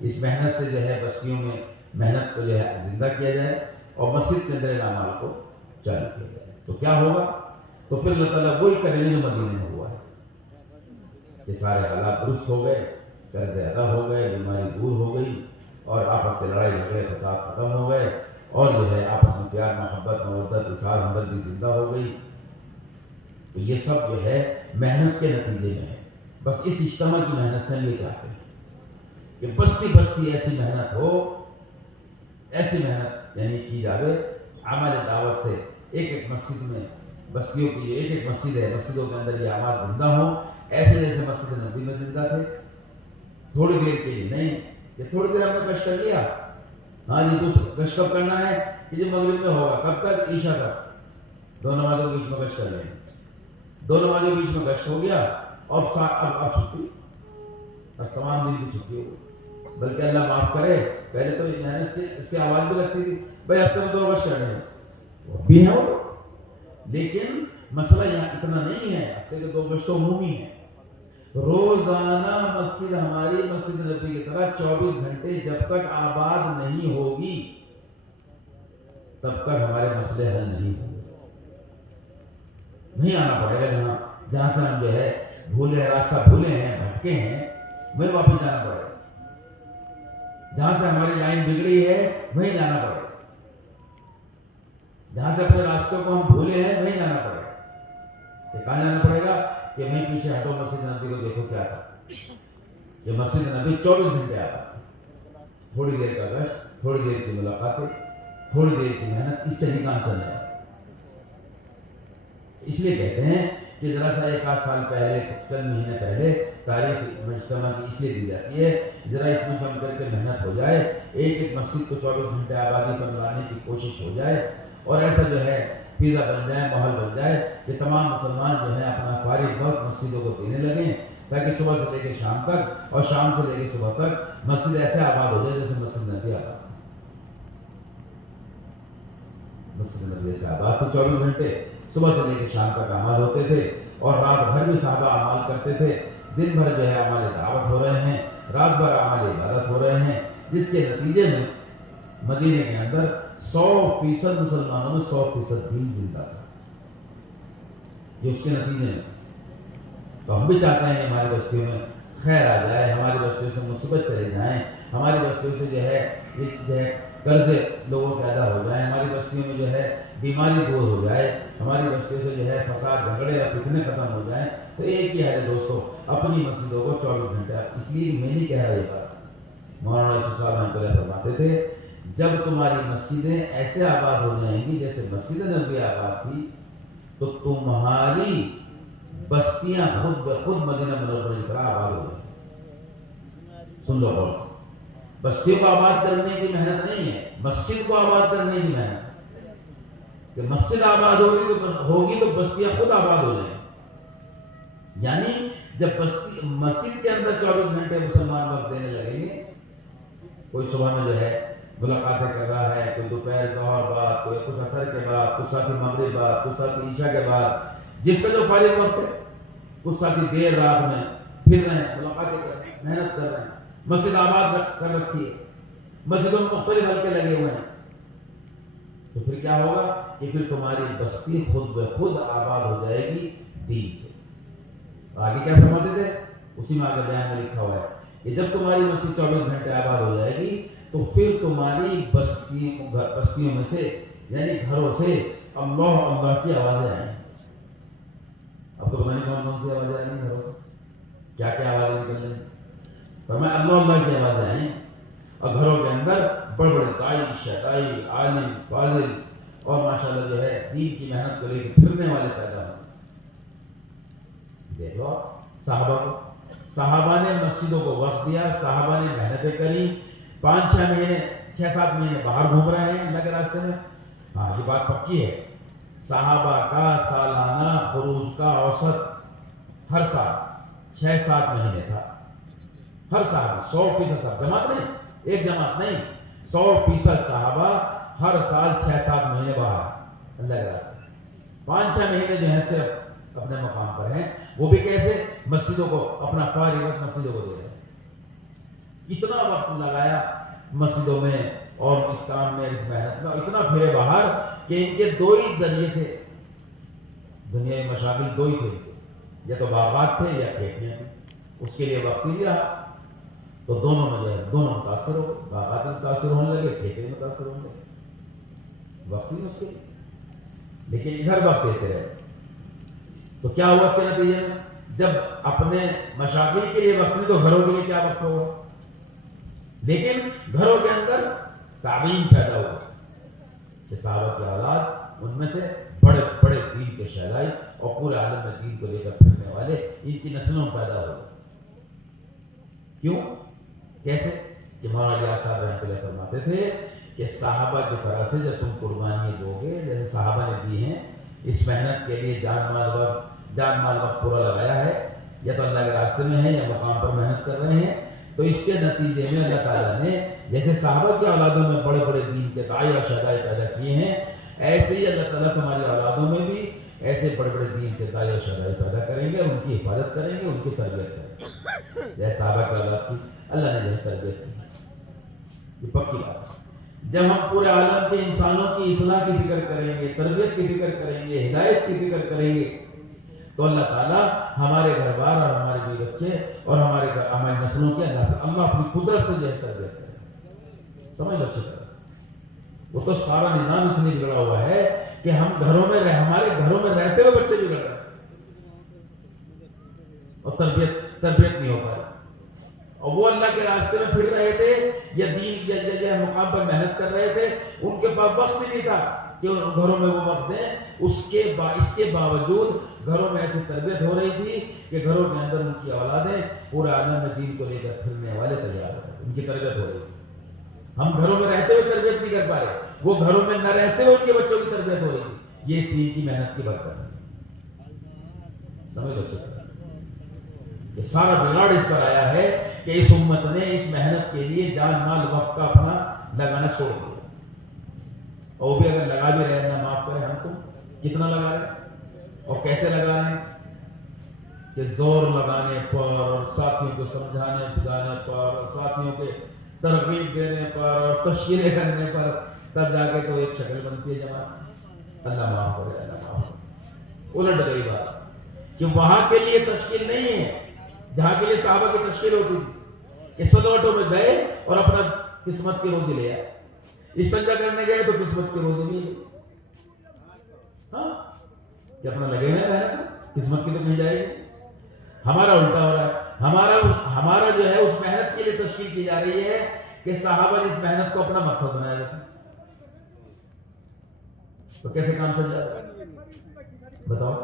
اس محنت سے جو ہے بستیوں میں محنت کو جو ہے زندہ کیا جائے اور مسجد کے اندر اعمال کو چالو کیا جائے۔ تو کیا ہوگا؟ تو پھر اللہ تعالیٰ وہی کرے گا جو مدینے میں ہوا ہے کہ سارے حالات درست ہو گئے، قرض ادا ہو گئے، بیماری دور ہو گئی اور آپس سے لڑائی جھگڑے فساد ختم ہو گئے اور جو ہے آپس میں پیار محبت مودت اظہار ہمدردی زندہ ہو گئی۔ تو یہ سب جو ہے محنت کے نتیجے میں ہے۔ بس اس اجتماع کی محنت سے ہم یہ چاہتے ہیں کہ بستی بستی ایسی محنت ہو، ایسی محنت یعنی کی جاوے عمل دعوت سے۔ ایک ایک مسجد میں بستیوں کی ایک ایک مسجد ہے، مسجدوں کے اندر یہ اعمال زندہ ہوں، ایسے جیسے مسجد نبی میں زندہ تھے۔ تھوڑی دیر کے لیے نہیں کہ تھوڑی دیر ہم نے گشت کر لیا، ہاں جی دوسرا گشت کب کرنا ہے کہ جب مغرب میں ہوگا، کب تک؟ عشاء تک، دو نمازوں کے بیچ میں گشت کر لیں۔ دو نمازوں کے بیچ میں گشت ہو گیا اور اب چھٹی، اب تمام دن کی چھٹی ہو گئی۔ بلکہ اللہ معاف کرے، پہلے تو اس کی آواز بھی لگتی تھی بھائی ہفتے میں 2 گشت کرنے ہیں، وہ بھی ہے وہ، لیکن مسئلہ یہاں اتنا نہیں ہے، ہفتے کے 2 گشت تو عمومی ہے۔ روزانہ مسجد ہماری مسجد نبی کی طرح 24 گھنٹے جب تک آباد نہیں ہوگی تب تک ہمارے مسئلے حل نہیں ہوں گے۔ نہیں آنا پڑے گا جہاں سے ہم جو ہے بھولے ہیں، راستہ بھولے ہیں، بھٹکے ہیں، وہیں واپس جانا پڑے گا۔ جہاں سے ہماری لائن بگڑی ہے وہیں جانا پڑے گا۔ جہاں سے اپنے راستوں کو ہم بھولے ہیں وہیں جانا پڑے گا۔ کہ کہاں جانا پڑے گا کہ میں پیچھے ہٹو، مسجد نبی کو دیکھو کیا تھا۔ یہ مسجد نبی 24 گھنٹے آتا، تھوڑی دیر کا گشت، تھوڑی دیر کی ملاقاتیں، تھوڑی دیر کی محنت، اس سے ہی کام چل رہا ہے۔ اس لیے کہتے ہیں کہ ذرا سا 1 آدھ سال پہلے، چند مہینے پہلے تاریخ مجتمع کی اس لیے دی جاتی ہے ذرا اس میں جم کر کے محنت ہو جائے، ایک ایک مسجد کو 24 گھنٹے آبادی پر لانے کی کوشش ہو جائے اور ایسا جو ہے فضا بن جائے، ماحول بن جائے کہ تمام مسلمان جو ہے اپنا فارغ وقت مسجدوں کو دینے لگیں، تاکہ صبح سے لے کے شام تک اور شام سے لے کے صبح تک مسجد ایسے آباد ہو جائے جیسے مسجد نبی آباد۔ مسجد نبی ایسے آباد تو 24 گھنٹے صبح سے لے کے شام تک اعمال ہوتے تھے اور رات بھر بھی صحابہ اعمال کرتے تھے۔ دن بھر جو ہے اعمال دعوت ہو رہے ہیں، رات بھر اعمال عبادت ہو رہے ہیں، جس کے نتیجے میں مدینے کے اندر 100% مسلمانوں میں 100% دین زندہ تھا۔ یہ اس کے نتیجے میں تو ہم بھی چاہتے ہیں کہ ہماری بستیوں میں خیر آ جائے، ہماری بستیوں سے مصیبت چلے جائیں، ہماری بستیوں سے جو ہے قرضے لوگوں کے ادا ہو جائیں، ہماری بستیوں میں جو ہے بیماری دور ہو جائے، ہماری بستیوں سے جو ہے فساد جھگڑے اور فتنے ختم ہو جائیں۔ تو ایک ہی ہے دوستو، اپنی مسجدوں کو 24 گھنٹے، اس لیے میں نہیں کہہ رہا یہ بات، مولانا یوسف صاحب رحمۃ اللہ فرماتے تھے جب تمہاری مسجدیں ایسے آباد ہو جائیں گی جیسے مسجد نبوی آباد تھی تو تمہاری بستیاں خود بخود مدینہ منورہ کی طرح آباد ہو جائیں گی۔ سن لو غور سے، بستیوں کو آباد کرنے کی محنت نہیں ہے، مسجد کو آباد کرنے کی محنت ہے کہ مسجد آباد ہوگی تو بستیاں خود آباد ہو جائیں گی۔ یعنی جب مسجد کے اندر 24 گھنٹے مسلمان وقت دینے لگیں گے، کوئی صبح میں جو ہے ملاقاتیں کر رہا ہے، کوئی دوپہر ظہر بعد، کوئی کچھ عصر کے بعد، کچھ ساتھی مغرب بعد، کچھ ساتھی عشاء کے بعد، جس کا جو فارغ وقت ہے، کچھ ساتھی دیر رات میں پھر رہے ہیں، ملاقاتیں کر رہے ہیں، محنت کر رہے ہیں، مسجد آباد کر رکھی ہے، مسجدوں میں مختلف حلقے لگے ہوئے ہیں، تو پھر کیا ہوگا کہ پھر تمہاری بستی خود بخود آباد ہو جائے گی دین سے۔ آگے کیا فرماتے تھے؟ اسی میں آگے بیان میں لکھا ہوا ہے کہ جب تمہاری مسجد 24 گھنٹے آباد ہو جائے گی تو پھر تمہاری بستیوں میں سے یعنی گھروں سے اللہ اللہ کی آوازیں آئیں۔ اب تو پتہ نہیں کون کون سی آوازیں آئیں گھروں سے، کیا کیا آوازیں نکل رہی ہیں، فرمایا اللہ اللہ کی آوازیں آئیں اور گھروں کے اندر بڑے بڑے دائی، شہدائی، عالم، فاضل اور ماشاءاللہ جو ہے دین کی محنت کو لے کے پھرنے والے پیدا ہوں۔ دیکھو صحابہ نے مسجدوں کو وقت دیا، صحابہ نے محنتیں کری، 5-6 مہینے 6-7 مہینے باہر گھوم رہے ہیں اللہ کے راستے میں، ہاں یہ بات پکی ہے، صحابہ کا سالانہ خروج کا اوسط ہر سال 6-7 مہینے تھا. ہر سال 100% صاحب، جماعت نہیں، ایک جماعت نہیں، 100% صحابہ ہر سال 6-7 مہینے باہر اللہ کے راستے. 5-6 مہینے جو ہیں صرف اپنے مقام پر ہیں، وہ بھی کیسے؟ مسجدوں کو اپنا فارغ وقت مسجدوں کو دے رہے ہیں. اتنا وقت لگایا مسجدوں میں اور اس کام میں، اس محنت میں، اتنا پھرے باہر کہ ان کے 2 ہی ذریعے تھے دنیا میں، مشاغل 2 ہی تھے، یا تو باغات تھے یا کھیتیاں تھیں. اس کے لیے وقت ہی نہیں رہا، تو دونوں میں جو ہے دونوں متاثر ہو، باغات میں متاثر ہونے لگے، کھیتی میں متاثر ہونے لگے. وقت ہی نہیں اس کے لیے، لیکن ادھر وقت دیتے رہے. تو کیا ہوا اس کے نتیجے میں؟ جب اپنے مشاغل کے لیے وقت نہیں تو گھروں کے لیے کیا وقت ہوگا؟ لیکن گھروں کے اندر تعلیم پیدا ہوا کہ صحابہ کے اولاد ان میں سے بڑے بڑے دین کے شہدائی اور پورے عالم میں دین کو لے کر پھرنے والے ان کی نسلوں پیدا ہوئے. کیوں؟ کیسے؟ کہ مولانا علی صاحب رحمۃ اللہ فرماتے تھے کہ صحابہ کی طرح سے جب تم قربانی دو گے، جیسے صحابہ نے دی ہیں، اس محنت کے لیے جان مال وقت پورا لگایا ہے، یا تو اللہ کے راستے میں ہے یا مقام پر محنت کر رہے ہیں، تو اس کے نتیجے میں اللہ تعالیٰ نے جیسے صحابہ کی اولادوں میں بڑے بڑے دین کے داعی اور شہدائی پیدا کیے ہیں، ایسے ہی اللہ تعالیٰ تمہاری اولادوں میں بھی ایسے بڑے بڑے دین کے داعی اور شہدائی پیدا کریں گے، ان کی حفاظت کریں گے، ان کی تربیت کریں گے. جیسے صحابہ کی اولاد کی اللہ نے جیسے تربیت کی، یہ پکی بات ہے. جب ہم پورے عالم کے انسانوں کی اصلاح کی فکر کریں گے، تربیت کی فکر کریں گے، ہدایت کی فکر کریں گے، تو اللہ تعالیٰ ہمارے گھر بار اور ہمارے بیوی بچے اور ہماری نسلوں کے اللہ اپنی قدرت سے جو ہے تربیت کرے. سمجھ لو اچھی طرح سے. وہ تو سارا نظام اس لیے بگڑا ہوا ہے کہ ہم ہمارے گھروں میں رہتے ہوئے بچے بگڑ رہے ہیں اور تربیت نہیں ہو پا رہی. اور وہ اللہ کے راستے میں پھر رہے تھے یا دین یا مقام پر محنت کر رہے تھے، ان کے پاس وقت بھی نہیں تھا کہ گھروں میں وہ وقت دیں. اس کے باوجود گھروں میں ایسی تربیت ہو رہی تھی کہ گھروں کے اندر ان کی اولادیں پورے عالم میں دین کو لے کر پھرنے والے تیار ہو رہے، ان کی تربیت ہو رہی تھی. ہم گھروں میں رہتے ہوئے تربیت نہیں کر پا رہے، وہ گھروں میں نہ رہتے ہوئے ان کے بچوں کی تربیت ہو رہی تھی. یہ اس دین کی محنت کی برکت ہے. سمجھ لو یہ سارا بگاڑ اس پر آیا ہے کہ اس امت نے اس محنت کے لیے جان مال وقت کا اپنا لگانا چھوڑ دیا. اور وہ بھی اگر لگا بھی رہے نا معاف کرے، ہم تم کتنا لگا رہے اور کیسے لگا رہے ہیں کہ زور لگانے پر اور ساتھیوں کو سمجھانے بجانے پر اور ساتھیوں کے ترغیب دینے پر اور تشکیلیں کرنے پر تب جا کے تو ایک شکل بنتی ہے جماعت. اللہ معاف کرے، اللہ معاف کرے. الٹ گئی بات کہ وہاں کے لیے تشکیل نہیں ہے جہاں کے لیے صحابہ کی تشکیل ہوتی تھی کہ صدوٹوں میں گئے اور اپنا قسمت کی روزی لے آئے. استنجا کرنے گئے تو قسمت کی روزی نہیں لی. ہاں کہ اپنا لگے ہوئے محنت، قسمت کی تو نہیں جائے گی. ہمارا الٹا ہو رہا ہے. ہمارا جو ہے اس محنت کے لیے تشکیل کی جا رہی ہے کہ صحابہ نے اس محنت کو اپنا مقصد بنایا تھا. تو کیسے کام چل جاتا ہے بتاؤ.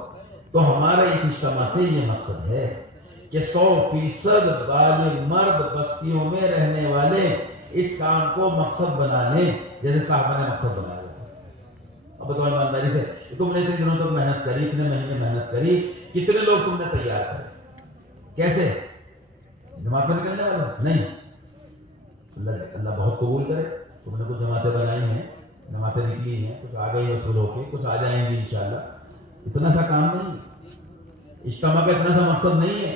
تو ہمارا اس اجتماع سے یہ مقصد ہے کہ 100% بالغ مرد بستیوں میں رہنے والے اس کام کو مقصد بنا لیں جیسے صحابہ نے مقصد بنایا تھا. اب بتاؤ ایمانداری سے، تم نے اتنے دنوں تک محنت کری، اتنے مہینے محنت کری، کتنے لوگ تم نے تیار کرے؟ کیسے؟ جماعت میں نکلنے والا نہیں. اللہ بہت قبول کرے. تم نے کچھ جماعتیں بنائی ہیں، جماعتیں نکلی ہیں، کچھ آ گئی وصول ہو کے، کچھ آ جائیں گی انشاءاللہ. اتنا سا کام نہیں، اجتماع کا اتنا سا مقصد نہیں ہے.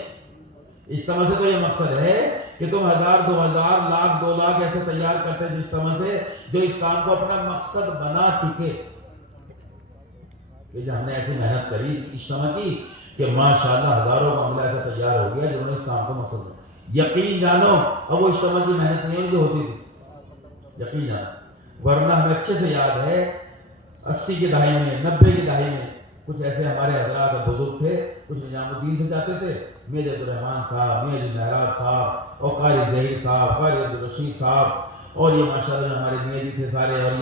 اجتماع سے تو یہ مقصد ہے کہ تم 1000 2000 لاکھ 2 لاکھ ایسے تیار کرتے ہیں اجتماع سے جو اس کام کو اپنا مقصد بنا چکے. کہ ہم نے ایسی محنت کری اس اجتماع کی کہ ماشاءاللہ ہزاروں معاملہ ایسا تیار ہو گیا جنہوں نے اس کام کو مقصد بنا. یقین جانو اب وہ اجتماع کی محنت نہیں جو ہوتی تھی، یقین جانو. ورنہ ہمیں اچھے سے یاد ہے 80 کی دہائی میں 90 کی دہائی میں کچھ ایسے ہمارے حضرات اور بزرگ تھے، کچھ نظام الدین سے جاتے تھے، میاں عبدالرحمان صاحب، میاں محراب صاحب اور قاری ظہیر صاحب، قاری عبدالرشید صاحب اور یہ ماشاءاللہ جو ہمارے میاں جی تھے سارے، اور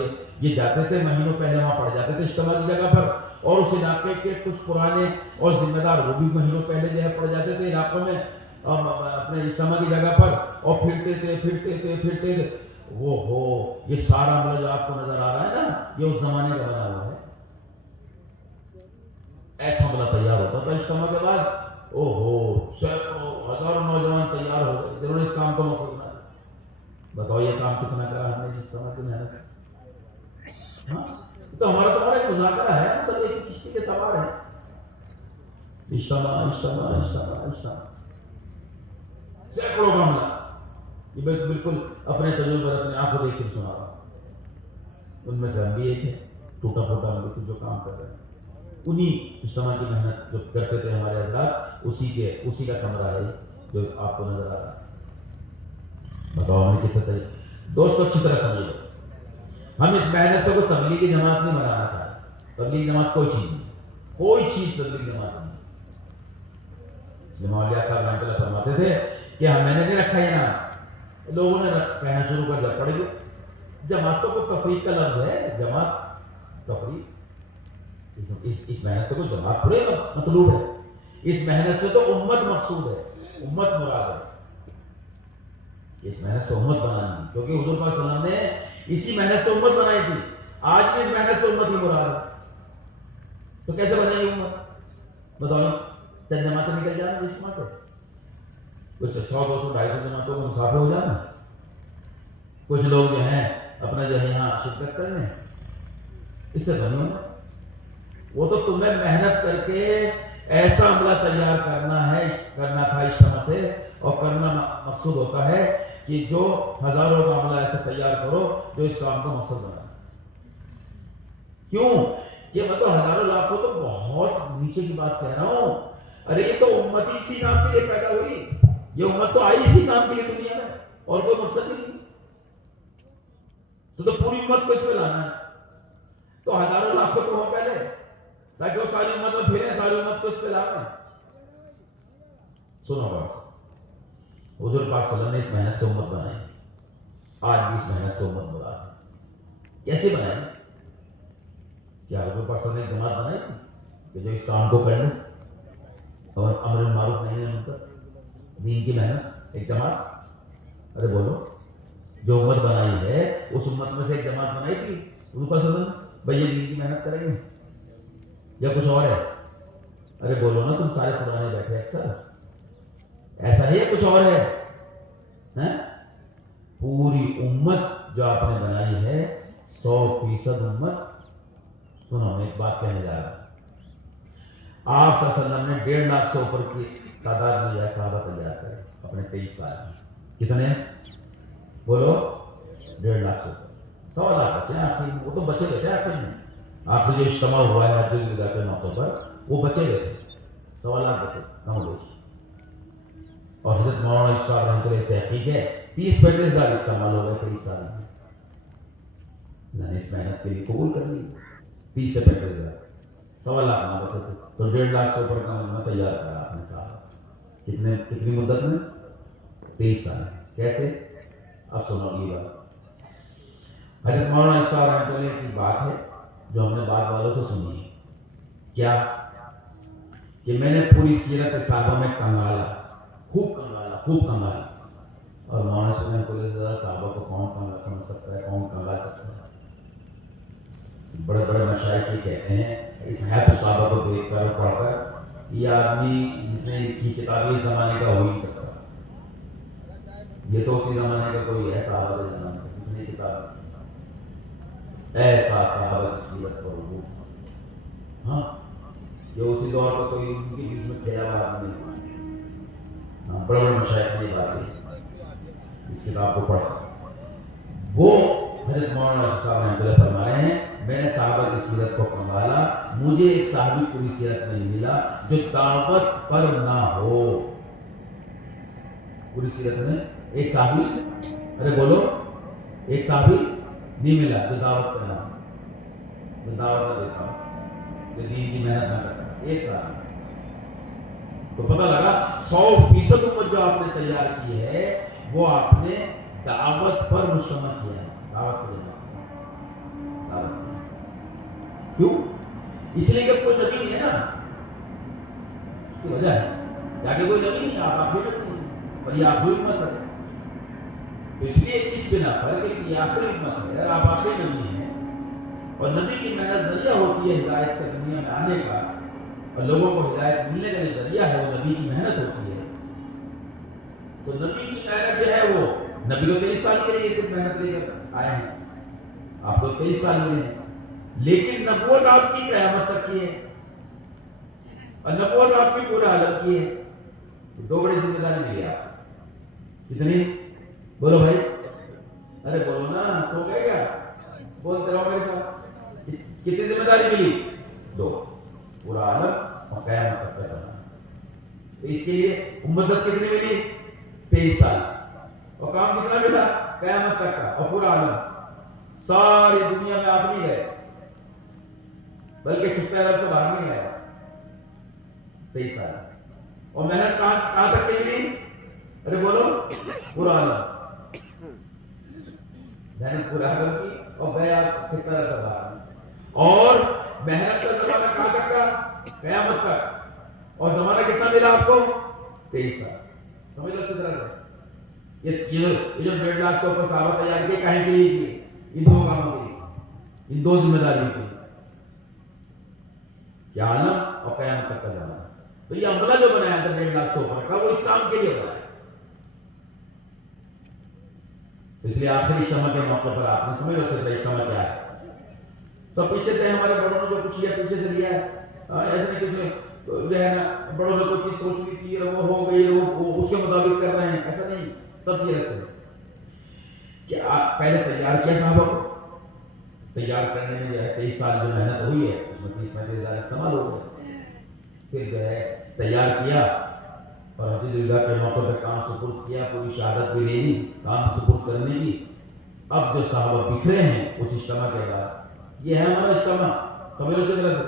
یہ جاتے تھے مہینوں پہلے وہاں پڑ جاتے تھے اجتماع کی جگہ پر. اور اس علاقے کے کچھ پرانے اور ذمہ دار وہ بھی مہینوں پہلے جو ہے پڑ جاتے تھے علاقوں میں اپنے اجتماع کی جگہ پر اور پھرتے تھے. وہ ہو یہ سارا عمل جو آپ کو نظر آ رہا ہے نا، یہ اس زمانے کا بنا ہوا ہے. ایسا حملہ تیار ہوتا تھا اجتماع کے بعد، او ہو سینکڑوں ہزاروں نوجوان تیار ہو گئے جنہوں نے اس کام کو مقصد بنایا۔ بتاؤ یہ کام کتنا کرا ہم نے اجتماع کی محنت سے؟ ہاں تو ہمارا ایک مذاکرہ ہے، ہم سب ایک کشتی کے سوار ہیں۔ اجتماع سینکڑوں کا حملہ، یہ بالکل اپنے تجربے پر اپنے آنکھوں دیکھ کے سنا رہا ہوں۔ ان میں سے ہم بھی ایک ہے، ٹوٹا پھوٹا ہم بالکل جو کام کر رہے ہیں، انہی اجتماع کی محنت جو کرتے تھے ہمارے حضرات، اسی کا ثمرہ ہے جو آپ کو نظر آ رہا ہے۔ بتاؤ ہمیں کتنا تیار۔ دوستو اچھی طرح سمجھ لو، ہم اس محنت سے کوئی تبلیغی جماعت نہیں بنانا چاہتے۔ تبلیغی جماعت کوئی چیز نہیں، کوئی چیز تبلیغی جماعت نہیں۔ مولوی صاحب رحمۃ اللہ فرماتے تھے کہ میں نے نہیں رکھا یہ نام، لوگوں نے کہنا شروع کر دیا، پڑھ گئے۔ جماعتوں کو تفریق کا لفظ ہے، جماعت تفریق، اس محنت سے کوئی جماعت تھوڑی مطلوب ہے، اس محنت سے تو امت مقصود ہے، امت مراد ہے۔ اس محنت سے امت بنانی، کیونکہ حضور پاک صلی اللہ علیہ وسلم نے اسی محنت سے امت بنائی تھی، آج بھی اس محنت سے امت ہی مراد ہے۔ تو کیسے بنے گی امت؟ بتاؤ، چند جماعتیں نکل جانا اجتماع سے، کچھ 100 200 250 جماعتوں کو مسافر ہو جانا، کچھ لوگ جو ہیں اپنا جو ہے یہاں شرکت کر لیں، اس سے بنی ہونا۔ وہ تو تمہیں محنت کر کے ایسا عملہ تیار کرنا تھا اجتماع سے، اور کرنا مقصود ہوتا ہے کہ جو ہزاروں کا عملہ ایسا تیار کرو جو اس کام کو مقصد بنا۔ کیوں؟ یہ میں تو ہزاروں لاکھوں تو بہت نیچے کی بات کہہ رہا ہوں، ارے یہ تو امت ہی اسی کام کے لیے پیدا ہوئی، یہ امت تو آئی اسی کام کے لیے دنیا میں، اور کوئی مقصد نہیں۔ تو پوری امت کو اس پہ لانا ہے، تو ہزاروں لاکھوں تو ہو پہلے، تاکہ وہ ساری امت میں پھریں، ساری امت کو اس پہ لانا۔ سنو بات، حضور پاک صلی اللہ علیہ وسلم نے اس محنت سے امت بنائی، آج بھی اس محنت سے امت مراد ہے۔ کیسے بنائی؟ کیا حضور پاک صلی اللہ علیہ وسلم نے ایک جماعت بنائی تھی کہ جو اس کام کو کر لیں، اور امر معروف نہیں ہے منکر، دین کی محنت، ایک جماعت؟ ارے بولو، جو امت بنائی ہے اس امت میں سے ایک جماعت بنائی تھی حضور پاک صلی اللہ علیہ وسلم، بھئی یہ دین کی محنت کریں گے یا کچھ اور ہے؟ ارے بولو نا، تم سارے پرانے بیٹھے اکثر، ایسا ہے یا کچھ اور ہے؟ پوری امت جو آپ نے بنائی ہے 100% امت۔ سنو، میں ایک بات کہنے جا رہا ہوں، آپ صلی اللہ علیہ وسلم نے 1.5 لاکھ سے اوپر کی تعداد میں صحابہ تیار کرے اپنے 23 سال میں۔ کتنے؟ بولو، 1.5 لاکھ سے اوپر۔ 1.25 لاکھ بچے آخری میں، وہ تو بچے گئے تھے آخر میں، آخری جو اجتماع ہوا ہے حج الوداع کے موقع پر، وہ بچے گئے تھے، 1.25 لاکھ بچے کم ہو گئے۔ اور حضرت مولانا صاحب رحمۃ اللہ تحقیق ہے 30-35 ہزار استعمال ہو گئے 23 سال میں۔ اللہ نے اس محنت کے لیے قبول کر لی، 30 سے 35 ہزار، 1.25 لاکھ نہ بچے تھے، تو 1.5 لاکھ سے اوپر کا مجموعہ تیار کرا آپ نے صاحب۔ کتنی مدت میں؟ 23 سال۔ کیسے؟ اب سنو اگلی بات، حضرت مولانا صاحب رحمۃ اللہ کی بات ہے جو ہم نے بعد والوں سے سنی ہے، کیا کہ میں نے پوری سیرت صحابہ میں کنگالا، خوب کنگالا، اور مولانا صاحب رحمۃ اللہ صحابہ کو کون کنگال سمجھ سکتا ہے، کون کنگال سکتا ہے؟ بڑے بڑے مشائخ یہ کہتے ہیں اس حیات الصحابہ کو دیکھ کر اور پڑھ کر، یہ آدمی جس نے کی کتاب اس زمانے کا ہو ہی نہیں سکتا، یہ تو اسی زمانے کا کوئی ہے صحابہ کے زمانے کا جس نے کتاب ایسا صحابہ کی سیرت پر ہو۔ ہاں، یہ اسی دور کا کوئی ان کے بیچ میں کھیلا ہوا آدمی نہیں۔ ہاں، بڑے بڑے مشائخ نے یہ باتیں اس کتاب کو پڑھا۔ وہ حضرت مولانا صاحب رحمۃ اللہ فرما رہے ہیں، میں نے صحابہ کی سیرت کو کنگالا، مجھے ایک صحابی پوری سیرت میں نہیں ملا جو دعوت پر نہ ہو۔ پوری سیرت میں ایک صحابی، ارے بولو، ایک صحابی نہیں ملا جو دعوت پہ نہ ہو، جو دعوت نہ دیتا ہو، جو دین کی محنت نہ کرتا ہو، ایک صحابی۔ تو پتہ لگا 100% امت جو آپ نے تیار کی ہے وہ آپ نے دعوت پر مشتمل کیا ہے، دعوت پر دعوت۔ کیوں؟ اس لیے کہ کوئی نبی نہیں ہے نا، اس کی وجہ ہے یا کہ کوئی نبی نہیں، آپ آخری نبی ہیں اور یہ آخری امت ہے، تو اس لیے اس بنا پر کہ یہ آخری امت ہے اور آپ آخری نبی ہیں، اور نبی کی محنت ذریعہ ہوتی ہے ہدایت کا دنیا میں آنے کا، اور لوگوں کو ہدایت ملنے کا جو ذریعہ ہے وہ نبی کی محنت ہوتی ہے. تو نبی کی محنت جو ہے وہ نبی کو 23 سال کے لیے صرف محنت لے کر آئے ہیں, آپ کو 23 سال ملے ہیں, لیکن نبوت آپ کی قیامت تک کی ہے, اور نبوت آپ کی پورا عالم کی ہے. دو بڑی ذمہ داری ملی آپ. کتنی؟ بولو بھائی, ارے بولو نا, سو گئے کیا؟ بولتے رہو میرے ساتھ. کتنی ذمہ داری ملی؟ دو, پورا عالم اور قیامت تک کا زمانہ. تو اس کے لیے امت کتنی ملی؟ 23 سال. اور کام کتنا ملا؟ قیامت تک کا اور پورا عالم. ساری دنیا میں آپ نہیں گئے, بلکہ خطہ عرب سے باہر نہیں گئے. 23 سال. اور محنت کہاں تک کی ملی؟ ارے بولو, پورا عالم. محنت پورا عالم کی اور گئے آپ خطہ عرب سے باہر. اور محنت کا زمانہ کہاں تک کا؟ قیامت تک. اور زمانہ کتنا ملا آپ کو؟ 23 سال. سمجھ لو اچھی طرح سے. یہ جو 1.5 لاکھ سے اوپر صحابہ تیار کیے, کہیں کے لیے کیے؟ ان دو کاموں کے لیے, ان دو ذمہ داریوں کے لیے, یا عالم اور قیامت تک کا زمانہ. تو یہ عملہ جو بنایا تھا 1.5 لاکھ سے اوپر کا, وہ اسلام کے لیے بنایا. اس لیے آخری اجتماع کے موقع پر آپ نے سمجھ لو اچھی طرح اجتماع کیا ہے. سب پیچھے سے ہمارے بڑوں نے جو کچھ لیا پیچھے سے لیا ہے. ایسا نہیں کہ جو ہے نا بڑوں نے کوئی چیز سوچ لی تھی اور وہ ہو گئی, وہ اس کے مطابق کر رہے ہیں, ایسا نہیں. سب چیز ایسے کہ آپ پہلے تیار کیا صحابہ کو, تیار کرنے میں جو ہے 23 سال جو محنت ہوئی ہے اس میں 30-35 ہزار استعمال ہو گئے. پھر جو ہے تیار کیا اور حجۃ الوداع کے موقع پہ کام سپرد کیا, پوری شہادت بھی لے لی کام سپرد کرنے کی. اب جو صحابہ بکھرے ہیں اس اجتماع کے بعد, یہ ہے ہمارا اجتماع. سمجھ لو چل رہا.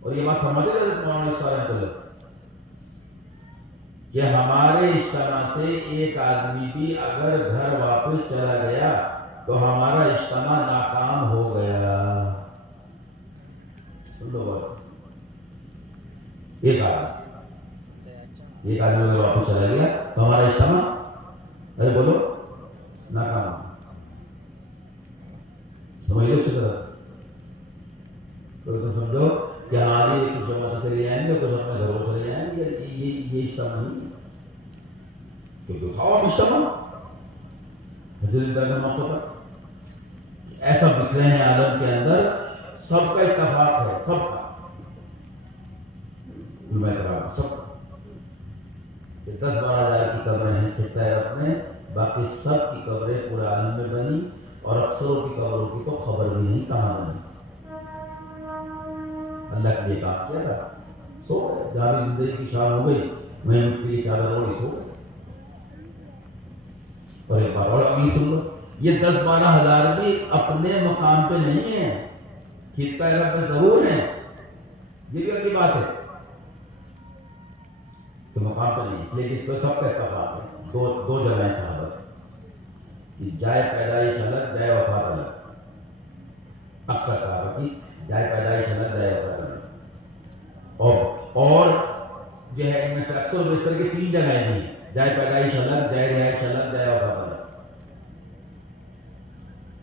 اور یہ بات فرماتے تھے مولانا صاحب اللہ کہ ہمارے اجتماع سے ایک آدمی بھی اگر گھر واپس چلا گیا تو ہمارا اجتماع ناکام ہو گیا. سن لو بات. ایک آدمی اگر واپس چلا گیا تو ہمارا اجتماع, ارے بولو, ناکام. سمجھ لو اچھی طرح سے. تو تم سمجھو کہ ہاں جی کچھ جمع سے چلے جائیں گے, کچھ اپنے گھروں چلے جائیں گے, یہ اجتماع نہیں. کیونکہ اٹھاؤ آپ اجتماع حجۃ الوداع کے موقع پر. ایسا بکھرے ہیں عالم کے اندر, سب کا اتفاق ہے, سب کا علماء کرام سب کا. 10-12 ہزار کی قبریں ہیں خطہ عرب میں, باقی سب کی قبریں پورے عالم میں بنی, اور اکثروں کی قبروں کی تو خبر بھی نہیں کہاں بنی. اللہ کے لیے کام کیا تھا, سو جہاں بھی زندگی کی شام ہو گئی میں ان کے لیے چادر اوڑھی سو. اور ایک بار اور ابھی سن لو, یہ 10-12 ہزار بھی اپنے مقام پہ نہیں ہیں, خطہ عرب میں ضرور ہیں, یہ بھی اگلی بات ہے کہ مقام پہ نہیں, اس لیے کہ اس پہ سب کا اتفاق ہے. دو جگہیں صحابہ کی, جائے پیدائش الگ جائے وفات الگ. اکثر صحابہ کی جائے پیدائش الگ جائے وفات الگ. اور جو ہے ان میں سے اکثر و بیشتر کی 3 جگہیں بھی ہیں, جائے پیدائش الگ, جائے رہائش الگ, جائے وفات الگ.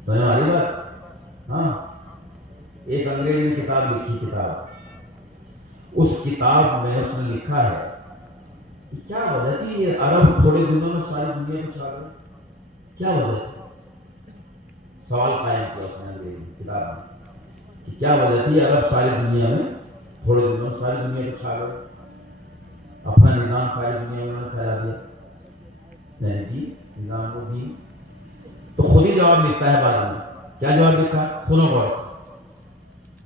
سمجھ میں آ رہی بات؟ ہاں. ایک انگریز نے کتاب لکھی, کتاب, اس کتاب میں اس نے لکھا ہے کہ کیا وجہ تھی یہ عرب تھوڑے دنوں میں ساری دنیا کو چھا گئے, کیا وجہ تھی. سوال قائم کیا اس نے انگریز کی کتاب میں کہ کیا وجہ تھی عرب ساری دنیا میں تھوڑے دنوں میں ساری دنیا کو چھا گئے, اپنا نظام ساری دنیا میں انہوں نے پھیلا دیا. نہیں جی, نظام کو دی. تو خود ہی جواب لکھتا ہے بعد میں. کیا جواب لکھا, سنو غور سے,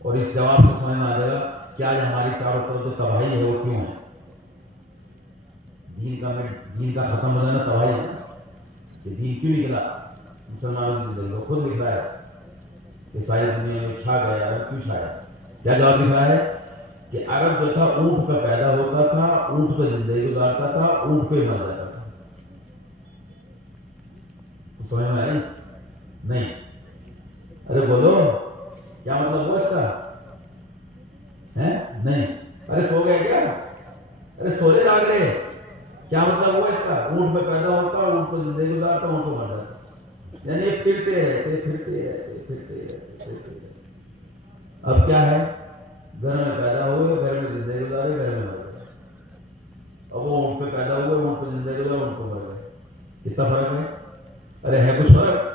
اور اس جواب سے سمجھ میں آ جائے گا کہ آج ہماری چاروں طرف جو تباہی ہے وہ کیوں ہے. دین کا ختم ہو جانا تباہی ہے کہ دین کیوں نکلا مسلمانوں کی زندگی کو. خود لکھ رہا ہے کہ ساری دنیا میں چھا گیا, عرب کیوں چھایا. کیا جواب لکھ رہا ہے کہ عرب جو تھا اونٹ پہ پیدا ہوتا تھا, اونٹ پہ زندگی گزارتا تھا, اونٹ پہ مر جاتا تھا. سمجھ میں آئی نہیں؟ ارے بولو کیا مطلب ہوا اس کا ہے؟ نہیں. ارے سو گئے کیا؟ ارے سونے جاگ رہے, کیا مطلب ہوا اس کا؟ اونٹ پہ پیدا ہوتا, اونٹ پہ زندگی گزارتا, اونٹ پہ مر جاتا. یعنی یہ پھرتے رہتے. اب کیا ہے, گھر میں پیدا ہوئے، گھر میں زندگی گزارے، گھر میں مر گئے. اب وہ اونٹ پہ پیدا ہوئے، اونٹ پہ زندگی گزارے، اونٹ پہ مر گئے. کتنا فرق ہے؟ ارے ہے کچھ فرق؟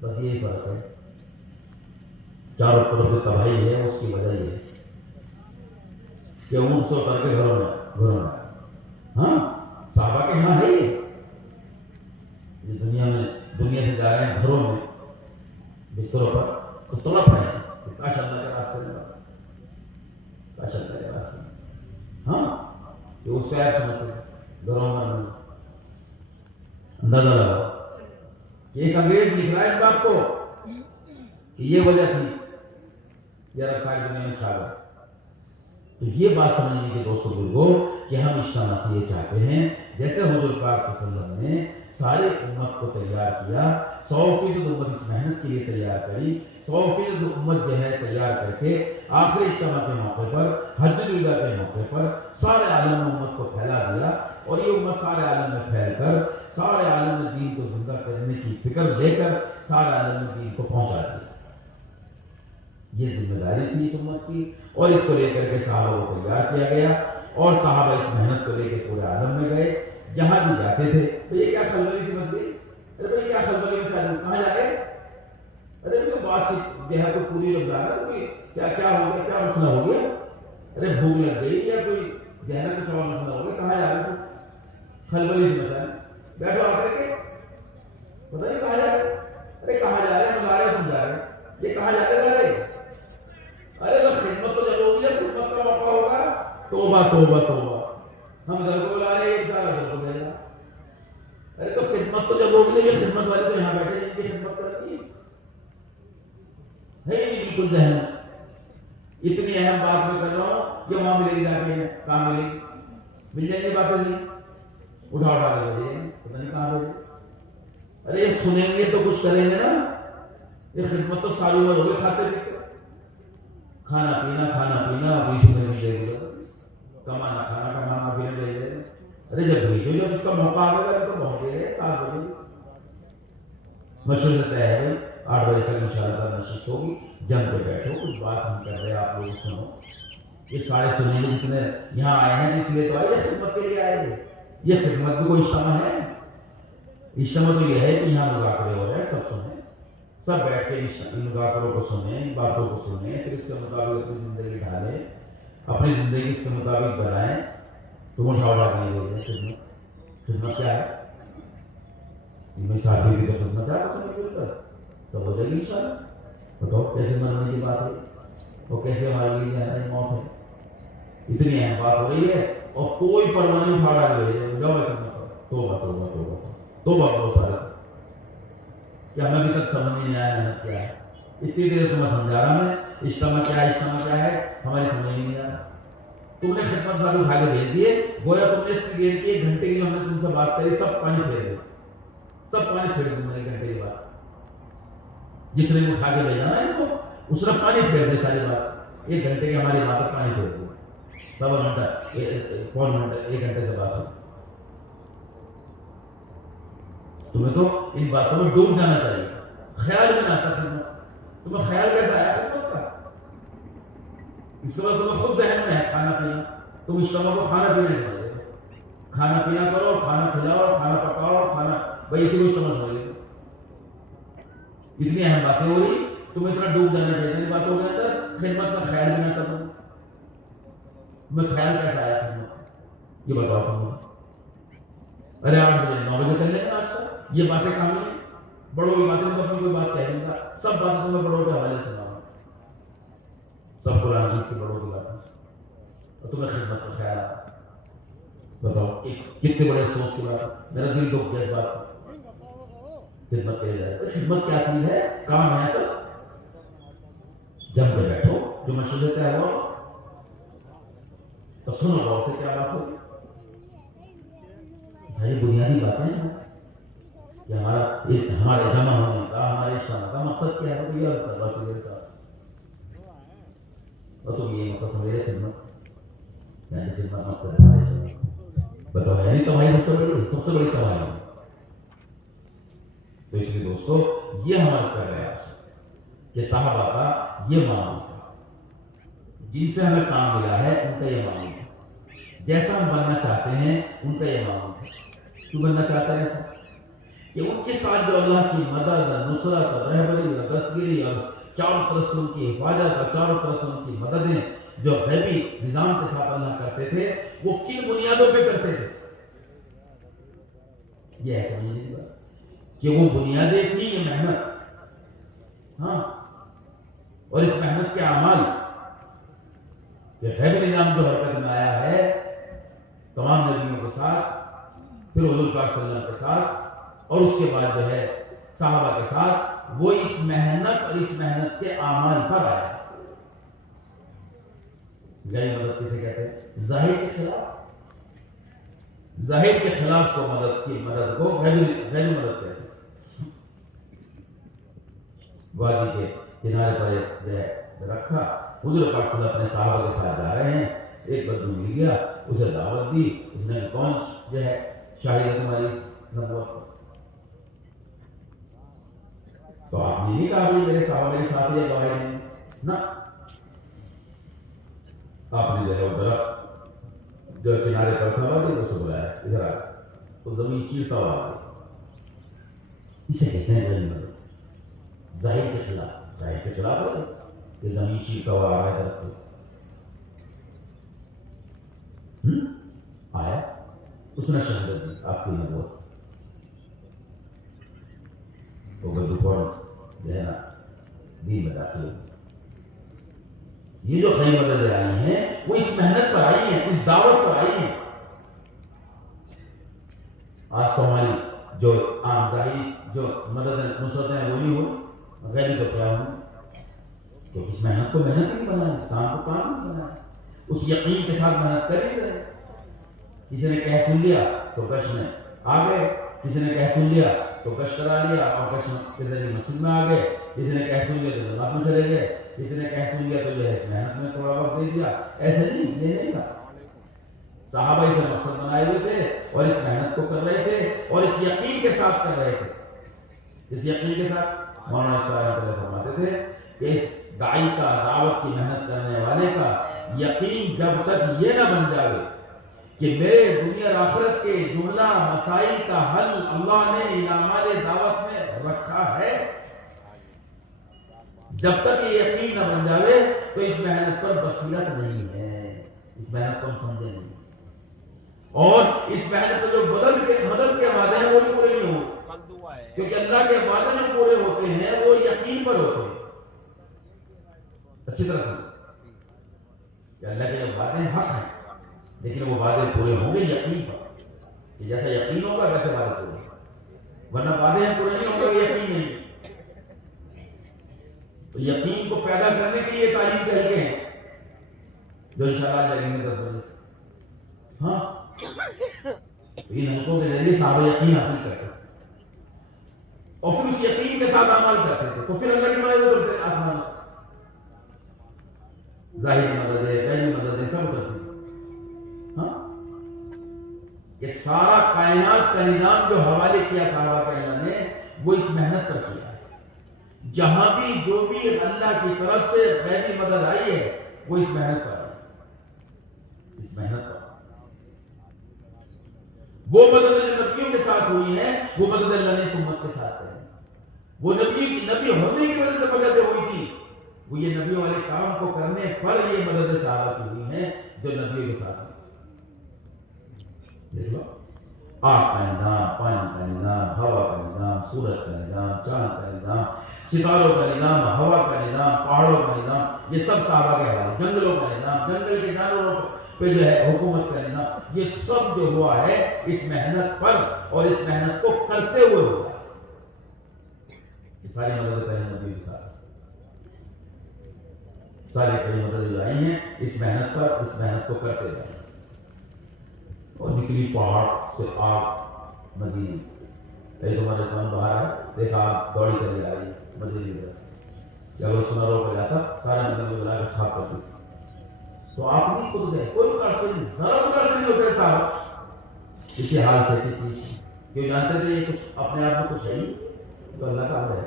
بس یہی فرق ہے. چاروں طرف جو تباہی ہے اس کی وجہ یہ ہے کہ اونٹ سے اتر کے گھروں میں. ہاں صحابہ کے ہاں ہے یہ دنیا سے جا رہے ہیں گھروں میں بستروں پر تو تڑپ رہے ہیں کہ کاش اللہ کے راستے میں، کاش اللہ کے راستے میں. ہاں کہ اس کا ایپ سمجھتے ہیں گھروں میں. اندازہ لگا کہ ایک انگریز لکھ رہا ہے اس بات کو کہ یہ وجہ تھی یہ رکھا ہے دنیا میں چھا گیا. تو یہ بات سمجھنے کی دوستوں بزرگوں کہ ہم اجتماع سے یہ چاہتے ہیں جیسے حضور پاک صلی اللہ علیہ وسلم نے سارے امت کو تیار کیا، 100% امت اس محنت کے لیے تیار کری، 100% امت جو ہے تیار کر کے آخری اجتماع کے موقع پر، حجۃ الوداع کے موقع پر سارے عالم میں امت کو پھیلا دیا. اور یہ امت سارے عالم میں پھیل کر سارے عالم میں دین کو زندہ کرنے کی فکر لے کر سارے عالم میں دین کو پہنچا دیا. یہ ذمہ داری تھی اس امت کی، اور اس کو لے کر کے صحابہ کو تیار کیا گیا. اور صحابہ اس محنت کو لے کے پورے عالم میں گئے، جہاں بھی جاتے تھے. یہ کیا خلولی سمجھ گئی؟ ارے بھائی کیا خلولی میں چاہتے کہاں جا رہے؟ ارے تو بات جو ہے کوئی پوری لگ رہا ہے، کوئی کیا ہو گیا، کیا مسئلہ ہو گیا؟ ارے بھوک لگ گئی یا کوئی گہنا کچھ اور مسئلہ ہو گیا؟ کہاں جا رہے؟ خلولی سے مچا بیٹھو آ کر کے پتہ نہیں کہاں جا رہے. ارے کہاں جا رہے؟ بتا رہے تم جا رہے، یہ کہاں جا رہے سارے؟ ارے تو خدمت تو جب ہوگی، جب خدمت کا موقع ہوگا. توبہ توبہ توبہ، ہم گھر کو بلا رہے ہیں، سارا گھر کو دے گا. ارے تو خدمت تو جب ہوگی، یہ خدمت والے تو یہاں بیٹھے جن کی خدمت کرتی ہے ہی نہیں بالکل ذہن. اتنی اہم بات میں کر رہا ہوں، یہ وہاں ملے گی جا کے کہاں ملے گی؟ مل جائیں گی باتیں نہیں، اٹھا کے بھیجیں، پتہ نہیں کہاں بھیجیں. ارے یہ سنیں گے تو کچھ کریں گے نا. یہ خدمت تو ساری عمر ہو گئی کھاتے پیتے، کھانا پینا بیچ میں دے گا، کمانا کھانا پینا دے دے. ارے جب بھیجو، جب اس کا موقع آئے گا تو پہنچ گئے 7 بجے. مشورہ طے ہے 8 بجے تک انشاءاللہ نشست ہوگی، جم کے بیٹھو، کچھ بات ہم کر رہے ہیں آپ لوگ سنو. یہ سارے سنیں گے جتنے یہاں آئے ہیں، اس لیے تو آئے، خدمت کے لیے آئے ہیں. یہ خدمت بھی کوئی اجتماع ہے؟ اجتماع تو یہ ہے کہ یہاں مذاکرے ہو رہے ہیں، سب سنیں، سب بیٹھ کے ان مذاکروں کو سنیں، ان باتوں کو سنیں، پھر اس کے مطابق اپنی زندگی ڈھالیں، اپنی زندگی اس کے مطابق بنائیں. تم اٹھا کے نہیں دے رہے. خدمت کیا ہے؟ میں ساتھی کی تو خدمت ہے، سب ہو جائے گی انشاءاللہ. بتاؤ کیسے مرنے کی بات ہے اور کیسے ہمارے لیے جانا موت ہے. اتنی اہم بات ہو رہی ہے اور کوئی پرواہ نہیں اٹھا رہا ہے. جاؤ میں خدمت کروں. توبہ توبہ توبہ توبہ بہت سارے کہ ہمیں ابھی تک سمجھ نہیں آیا محنت کیا ہے. اتنی دیر تمہیں سمجھا رہا میں اجتماع کیا ہے ہماری سمجھ نہیں آ رہا. تم نے خدمت سارے اٹھا کے بھیج دیے، گویا تم نے اتنی دیر کی 1 گھنٹے کی ہم نے تم سے بات کری، سب پانی پھیر دے، سب پانی پھیر دوں 1 گھنٹے کی بات. جس نے اٹھا کے بھیجا نا ان کو، اس نے پانی پھیر دے ساری بات. 1 گھنٹے کی ہماری بات پانی پھیر دے، 1.25 گھنٹہ، پون گھنٹہ، 1 گھنٹے سے بات ہو. تمہیں تو ان باتوں میں ڈوب جانا چاہیے. خیال بھی نہ آتا خدمت. تمہیں خیال کیسا آیا خدمت کا؟ اس کے بعد تمہیں خود ذہن میں ہے کھانا پینا. تم اجتماع کو کھانا پینا سمجھ رہے، کھانا پینا کرو، کھانا کھلاؤ، کھانا پکاؤ، کھانا، بھائی اسی کو اجتماع سمجھ رہے. اتنی اہم باتیں ہو رہی، تمہیں اتنا ڈوب جانا چاہیے ان باتوں کے اندر. خدمت کا خیال بھی نہ کرو. تمہیں خیال کیسا آیا خدمت؟ یہ بتاؤ تم. ارے 8 بجے 9 بجے کر لیں گے ناشتہ. یہ باتیں کام نہیں. بڑوں کی باتیں تو اپنی کوئی بات کہہ نہیں تھا، سب باتیں تمہیں بڑوں کے حوالے سے مانو، سب قرآن حدیث کی بڑوں کی باتیں، اور تمہیں خدمت کا خیال آتا. بتاؤ کتنے بڑے افسوس کی بات ہے. میرا دل دکھ گیا اس بات پر. خدمت کے لیے خدمت کیا چیز ہے؟ کام ہے سب. جم کے بیٹھو، جو مشورے طے ہوا تو سنو غور سے کیا بات ہوگی. ساری بنیادی باتیں ہیں کہ ہمارے جمع ہونے کا، ہمارے اجتماع کا مقصد کیا ہے. یہ اور تم یہ مقصد سمجھے خدمت، یعنی خدمت مقصد ہے. بتاؤ یعنی کمائی سب سے بڑی کمائی ہے. تو اس لیے دوستو یہ ہم عرض کر رہے ہیں آپ سے کہ صحابہ کا یہ معمول تھا، جن سے ہمیں کام ملا ہے ان کا یہ معمول ہے، جیسا ہم بننا چاہتے ہیں ان کا یہ معمول ہے۔ کیوں بننا چاہتا ہے ایسا؟ کہ ان کے ساتھ جو اللہ کی مدد، نصرت، رہبری، دستگیری اور چاروں طرف سے ان کی حفاظت اور چاروں طرف سے ان کی مددیں جو غیبی نظام کے ساتھ اللہ کرتے تھے، وہ کن بنیادوں پہ کرتے تھے؟ یہ ایسا نہیں ہے کہ وہ بنیادیں تھی یہ محنت، ہاں، اور اس محنت کے اعمال، یہ غیبی نظام جو حرکت میں آیا ہے تمام نبیوں کے ساتھ، پھر حضور پاک صلی اللہ علیہ وسلم کے ساتھ، اور اس کے بعد جو ہے صحابہ کے ساتھ، وہ اس محنت اور اس محنت کے اعمال پر آیا۔ غیر مدد کسے کہتے ہیں؟ ظاہر کے خلاف، ظاہر کے خلاف کو مدد کو غیر مدد کہتے ہیں۔ وادی کے کنارے پر جو ہے رکھا، حضور پاک صلی اللہ علیہ وسلم اپنے صحابہ کے ساتھ جا رہے ہیں، ایک بدو مل گیا، اسے دعوت دی، اس نے کون جو ہے شاہد تمہاری نبوت، تو آپ نے نہیں کہا بھی میرے صحابہ میرے ساتھ یہ گواہی نہیں، نہ، آپ نے جو ہے وہ درخت جو کنارے پر تھا وادی کو اسے بلایا، ادھر آ، وہ زمین چیرتا ہوا آ گیا۔ اسے کہتے ہیں غیر مدد، ظاہر کے خلاف، ظاہر کے خلاف ہے کہ زمین چیرتا ہوا آ رہا ہے درخت آیا، اس نے شہادت دی آپ کی نبوت، تو بدو فوراً جو ہے نا دین میں داخل ہوئی۔ یہ جو خیر مدد آئی ہیں وہ اس محنت پر آئی ہیں، اس دعوت پر آئی ہیں۔ آج تو ہماری جو عام ظاہری جو مدد نصرت ہیں وہی ہو، غیبی تو کیا ہوں، تو اس محنت کو محنت نہیں بنا، اس کام کو کام نہیں بنا، اس یقین کے ساتھ محنت کر ہی رہے۔ کسی نے کہہ سن لیا تو کش میں آ گئے، کسی نے کہہ سن لیا تو کش کرا لیا اور کش کے ذریعے مسجد میں آ گئے، کسی نے کہہ سن لیا تو جماعت میں چلے گئے، کسی نے کہہ سن لیا تو جو ہے اس محنت میں تھوڑا وقت دے دیا۔ ایسے نہیں، یہ نہیں تھا۔ صحابہ اسے مقصد بنائے ہوئے تھے اور اس محنت کو کر رہے تھے اور اس یقین کے ساتھ کر رہے تھے۔ اس یقین کے ساتھ مولانا صاحب فرماتے تھے کہ اس داعی کا، دعوت کی محنت کرنے والے کا یقین جب تک یہ نہ بن جائے کہ میرے دنیا اور آخرت کے جملہ مسائل کا حل اللہ نے انعامات دعوت میں رکھا ہے، جب تک یہ یقین نہ بن جائے تو اس محنت پر بصیرت نہیں ہے، اس محنت کو ہم سمجھے نہیں، اور اس محنت کو جو مدد کے وعدے ہیں وہ بھی پورے نہیں ہوتے، کیونکہ اللہ کے وعدے جو پورے ہوتے ہیں وہ یقین پر ہوتے ہیں۔ اچھی طرح سمجھ کہ اللہ کے جو وعدے حق ہیں، لیکن وہ وعدے پورے ہوں گے یقین پر، کہ جیسا یقین ہوگا ویسے وعدے پورے ہوں گے، ورنہ وعدے ہیں پورے نہیں ہوں گے، یقین نہیں۔ تو یقین کو پیدا کرنے کے لیے تعلیم طریقے ہیں جو انشاءاللہ جائیں گے 10 بجے سے، ہاں، ان حقوق کے ذریعے صحابہ یقین حاصل کرتے تھے اور پھر اس یقین کے ساتھ عمل کرتے تھے، تو پھر اللہ کی مدد اترتے آسمان سے، ظاہری مدد ہے، غیبی مدد ہے، سب اترتی۔ ہاں، یہ سارا کائنات کا نظام جو حوالے کیا صحابہ کا اللہ نے، وہ اس محنت پر کیا ہے۔ جہاں بھی جو بھی اللہ کی طرف سے غیبی مدد آئی ہے وہ اس محنت پر آئی، اس محنت پر۔ وہ مدد جو نبیوں کے ساتھ ہوئی ہے وہ مدد اللہ نے اس امت کے ساتھ ہے۔ وہ نبی ہونے کی وجہ سے مدد ہوئی تھی، وہ یہ نبیوں والے کام کو کرنے پر یہ مدد صحابہ کی ہوئی ہے جو نبیوں کے ساتھ ہوئی۔ دیکھ لو، آگ کا نظام، پانی کا نظام، ہوا کا نظام، سورج کا نظام، چاند کا نظام، ستاروں کا نظام، ہوا کا نظام، پہاڑوں کا نظام، یہ سب صحابہ کے حوالے، جنگلوں کا نظام، جنگل کے جانوروں پہ جو ہے حکومت کا نظام، یہ سب جو ہوا ہے اس محنت پر اور اس محنت کو کرتے ہوئے ہوا ہے۔ یہ ساری مدد پہلے نبی کے ساتھ، ساری کئی مدد جو آئی ہیں اس محنت پر، اس محنت کو کرتے جائیں۔ اور نکلی پہاڑ سے آگ مدینے، ایک ہمارے جوان باہر ہے، دیکھا آگ دوڑی چلی آ رہی ہے مدینے کی طرف، جب وہ سنا رو پہ جاتا سارے مدد کو بلا کے خاک کر دی، تو آپ نہیں خود گئے، کوئی مقاصد نہیں، ذرا مقاصد نہیں ہوتے صاحب اسی حال سے کی چیز، کیوں جانتے تھے یہ کچھ اپنے آپ میں کچھ ہے ہی تو اللہ کا ہے،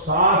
7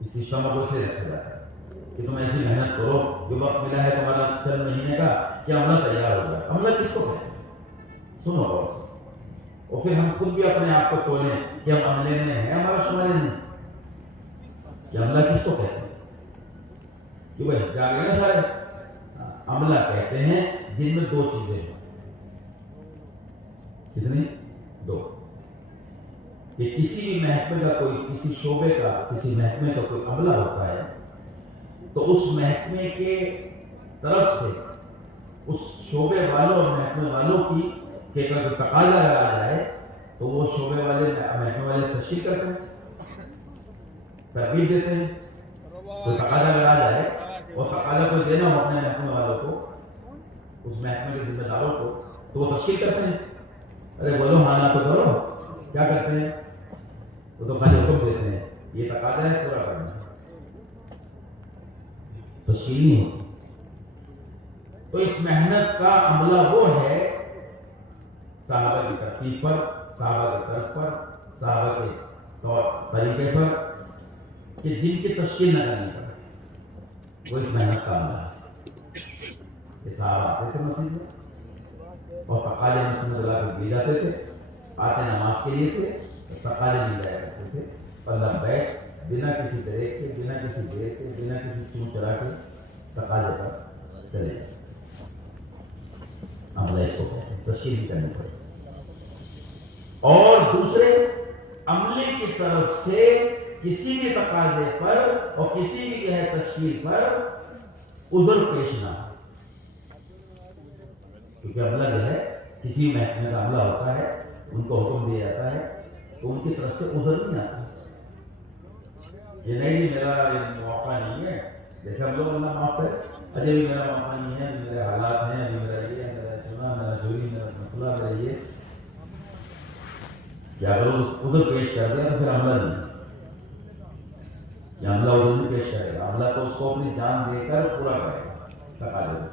اس سسٹم کو اسے رکھا جاتا ہے کہ تم ایسی محنت کرو، جو وقت ملا ہے تمہارا چند مہینے کا کہ عملہ تیار ہو جائے۔ عملہ کس کو کہتے ہیں؟ سنو غور سے، اور پھر ہم خود بھی اپنے آپ کو تولیں کہ ہم عملے میں ہیں، ہمارا شمار نہیں کہ عملہ کس کو کہتے ہیں؟ کہ بھائی جاگے نا سارے، عملہ کہتے ہیں جن میں دو چیزیں ہیں۔ کتنی؟ دو، کہ کسی بھی محکمے کا کوئی، کسی شعبے کا، کسی محکمے کا کوئی عملہ ہوتا ہے تو اس محکمے کے طرف سے اس شعبے والوں اور محکمے والوں کی کہ اگر تقاضا اگر آ جائے تو وہ شعبے والے محکمے والے تشکیل کرتے ہیں، ترغیب دیتے ہیں۔ کوئی تقاضا اگر آ جائے اور تقاضا کوئی دینا ہو اپنے محکمے والوں کو، اس محکمے کے ذمہ داروں کو، تو وہ تشکیل کرتے ہیں۔ ارے بولو ہاں نہ تو کرو، کیا کرتے ہیں؟ وہ تو خالی حکم دیتے ہیں، یہ تقاضا ہے پورا کرنا، تشکیل نہیں ہوتی۔ تو اس محنت کا عملہ وہ ہے صحابہ کی ترتیب پر، صحابہ کے طرز پر، صحابہ کے طور طریقے پر، کہ جن کی تشکیل نہ کرنی پڑے، وہ اس محنت کا عملہ ہے۔ کہ صحابہ آتے تھے مسجد میں اور تقاضے مسجد میں لا کے دیے جاتے تھے، آتے نماز کے لیے تھے، تقاضے نہیں جایا کرتے تھے، اور لبیک بنا کسی بریک کے، بنا کسی دیر کے، بنا کسی چون چرا کے تقاضے پر چلے جاتے۔ عملہ اس کو کہتے ہیں، تشکیل بھی کرنی پڑے۔ اور دوسرے، عملے کی طرف سے کسی بھی تقاضے پر اور کسی بھی جو ہے تشکیل پر عذر پیش نہ ہو، کیونکہ عملہ جو ہے کسی محکمے کا عملہ ہوتا ہے، ان کو حکم دیا جاتا ہے تو ان کی طرف سے عذر نہیں آتا۔ یہ نہیں کہ میرا موقع نہیں ہے، جیسے ہم لوگ اللہ معاف کرے، اجے بھی میرا موقع نہیں ہے، میرے حالات ہیں، ابھی میرا یہ ہے، میرا چنا، میرا چوری، میرا مسئلہ، میرا یہ، کہ اگر وہ عذر پیش کر دیا تو پھر عملہ نہیں، یا عملہ عذر نہیں پیش کرے گا، عملہ تو اس کو اپنی جان دے کر پورا کرے گا تقاضے۔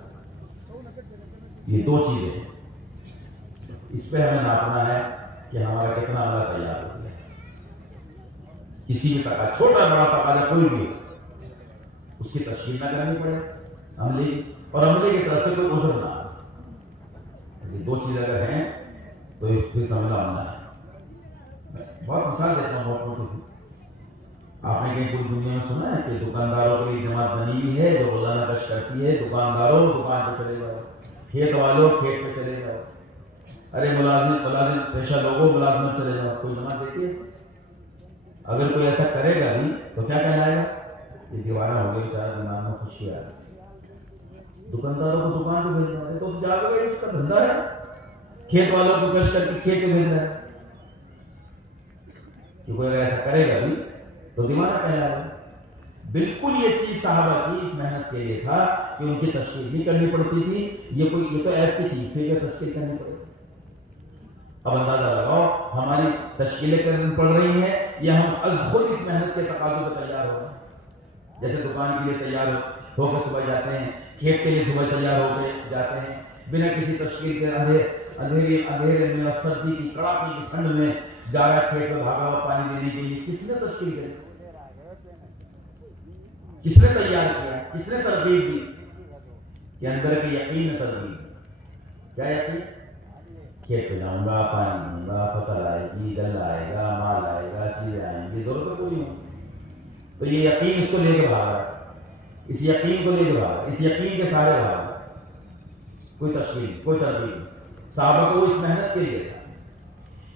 یہ دو چیزیں ہیں، اس پہ ہمیں ناپنا ہے کہ ہمارا کتنا عملہ تیار ہو گیا۔ کسی بھی تقاضا، چھوٹا بڑا تقاضا کوئی بھی، اس کی تشکیل نہ کرنی پڑے عملے، اور عملے کی طرف سے کوئی عذر نہ آئے۔ یہ دو چیزیں اگر ہیں تو پھر سمجھنا عملہ ہے۔ بہت مثال دیتا ہوں، بہت موٹی سی۔ آپ نے کہیں پوری دنیا میں سنا ہے کہ دکانداروں کے لیے جماعت بنی ہوئی ہے جو روزانہ گشت کرتی ہے، دکانداروں دکان پہ چلے جاؤ، کھیت والوں کھیت پہ چلے جاؤ، ارے ملازم پیشہ لوگوں ملازمت چلے جاؤ، کوئی جماعت دیتی ہے؟ اگر کوئی ایسا کرے گا بھی تو کیا کہلائے گا؟ یہ دیوانہ ہو گیا بیچارہ، دماغ میں خوشی آ رہی۔ دکانداروں کو دکان پہ بھیجنا ہے تو جاگے گا، اس کا دھندا ہے، کھیت والوں کو گشت کر کے کھیت پہ بھیجنا ہے، کہ کوئی اگر ایسا کرے گا بھی تو دیوانہ کہلائے گا۔ بالکل یہ چیز صحابہ کی اس محنت کے لیے تھا کہ ان کی تشکیل بھی کرنی پڑتی تھی، یہ تو ایپ کی چیز تھی کہ تشکیل کرنی پڑتی۔ اب اندازہ لگاؤ ہماری تشکیلیں کرنی پڑ رہی ہیں یا ہم از خود اس محنت کے تقاضوں پہ تیار ہو رہے ہیں۔ جیسے دکان کے لیے تیار ہو کے صبح جاتے ہیں، کھیت کے لیے صبح تیار ہو کے جاتے ہیں، بنا کسی تشکیل کے اندھیرے میں اور سردی کی کڑاکی کی ٹھنڈ میں جا رہا کھیت میں بھاگا ہوا پانی دینے کے لیے، کس نے تشکیل کی؟ کس نے تیار کیا؟ کس نے ترغیب دی؟ کہ اندر کی یقین ترغیب۔ کیا یقین؟ کھیت پہ جاؤں گا، پانی دوں گا، فصل آئے گی، گل آئے گا، مال آئے گا، چیزیں آئیں گی، ضرورت پوری ہوگی۔ تو یہ یقین اس کو لے کے بھاگا، اس یقین کو لے کے بھاگا، اس یقین کے سارے بھاگا، کوئی تشکیل، کوئی ترغیب۔ صحابہ کو اس محنت کے لیے تھا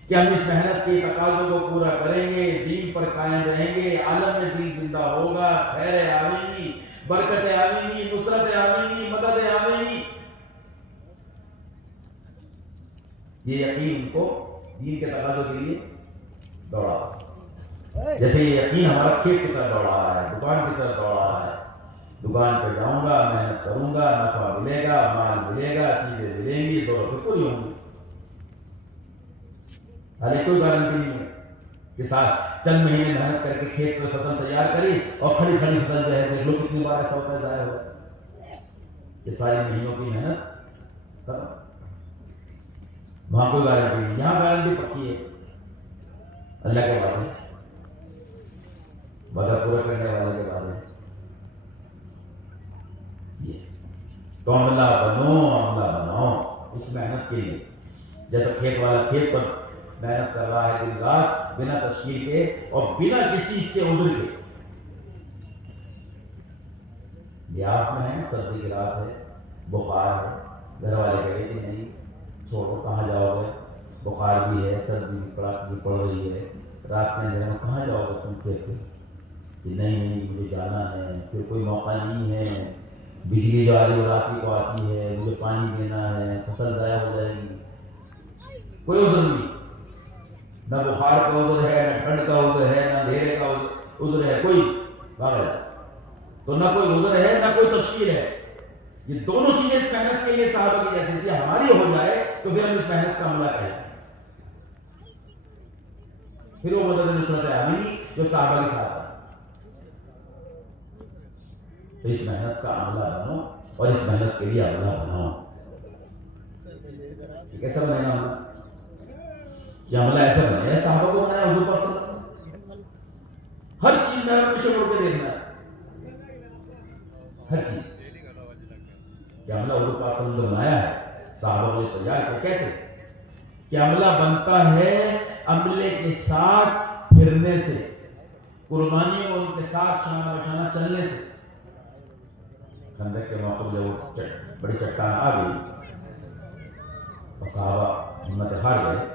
کہ ہم اس محنت کے تقاضوں کو پورا کریں گے، دین پر قائم رہیں گے، عالم میں دین زندہ ہوگا، خیریں آئیں گی، برکتیں آئیں گی، نصرتیں آئیں گی، مددیں آئیں گی۔ یہ یقین ان کو دین کے تقاضوں کے لیے دوڑا، جیسے یہ یقین ہمارا کھیت کی طرف دوڑا رہا ہے، دکان کی طرف دوڑا رہا ہے۔ دکان پہ جاؤں گا، محنت کروں گا، نفع ملے گا، مال ملے گا، چیزیں ملیں گی، ضرورتیں پوری ہوں گی۔ حالانکہ کوئی گارنٹی نہیں ہے کہ ساتھ چند مہینے محنت کر کے کھیت میں فصل تیار کری اور کھڑی کھڑی فصل جو ہے دیکھ لو کتنی بار ایسا ہوتا ہے ضائع ہو۔ یہ ساری مہینوں کی محنت کرو، وہاں کوئی گارنٹی نہیں، یہاں گارنٹی پکی ہے اللہ کے وعدے، وعدہ پورا کرنے والے کے بارے میں یہ تو عملہ بنو عملہ بناؤ اس محنت کے لیے. جیسا کھیت والا کھیت پر محنت کر رہا ہے دن رات بنا تشکیل کے اور بنا کسی اس کے عذر کے. یہ آپ میں ہے سردی کی رات ہے بخار ہے گھر والے کہے کہ نہیں چھوڑو کہاں جاؤ گے بخار بھی ہے سردی بھی پڑ رہی ہے رات میں جو کہاں جاؤ گے تم کھیت پہ کہ نہیں مجھے جانا ہے پھر کوئی موقع نہیں ہے بجلی جو آ رہی ہے رات کو آتی ہے مجھے پانی دینا ہے فصل ضائع ہو جائے گی. کوئی عذر نہیں نہ بخار کا عذر ہے نہ ٹھنڈ کا عذر ہے نہ اندھیرے کا عذر ہے کوئی وغیرہ تو نہ کوئی عذر ہے نہ کوئی تشکیل ہے. یہ دونوں چیزیں اس محنت کے لیے صحابہ کی جیسے کہ ہماری ہو جائے تو پھر ہم اس محنت کا عملہ کریں پھر وہ مدد نصرت عاملی جو صحابہ کے ساتھ ہے. تو اس محنت کا عملہ بنو اور اس محنت کے لیے عملہ بناؤ. یہ کیسا بنے گا یہ عملہ ایسا بنے گا صحابہ کو بنایا حضور پر صلی ہر چیز میں پیچھے مڑ کے دیکھنا ہر چیز کہ عملہ حضور پاک صلی اللہ علیہ وسلم نے بنایا ہے صحابہ کو تیار کیا کیسے کہ عملہ بنتا ہے عملے کے ساتھ پھرنے سے قربانی اور ان کے ساتھ شانہ بشانہ چلنے سے. خندق کے موقع جب وہ بڑی چٹان آ گئی اور صحابہ ہمت ہار گئے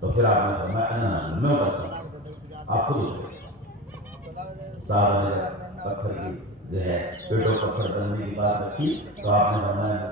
تو پھر آپ نے فرمایا انا نازل میں اترتا ہوں آپ خود اترو. صحابہ نے پتھر کی جو ہے پیٹوں پتھر بننے کی بات رکھی تو آپ نے فرمایا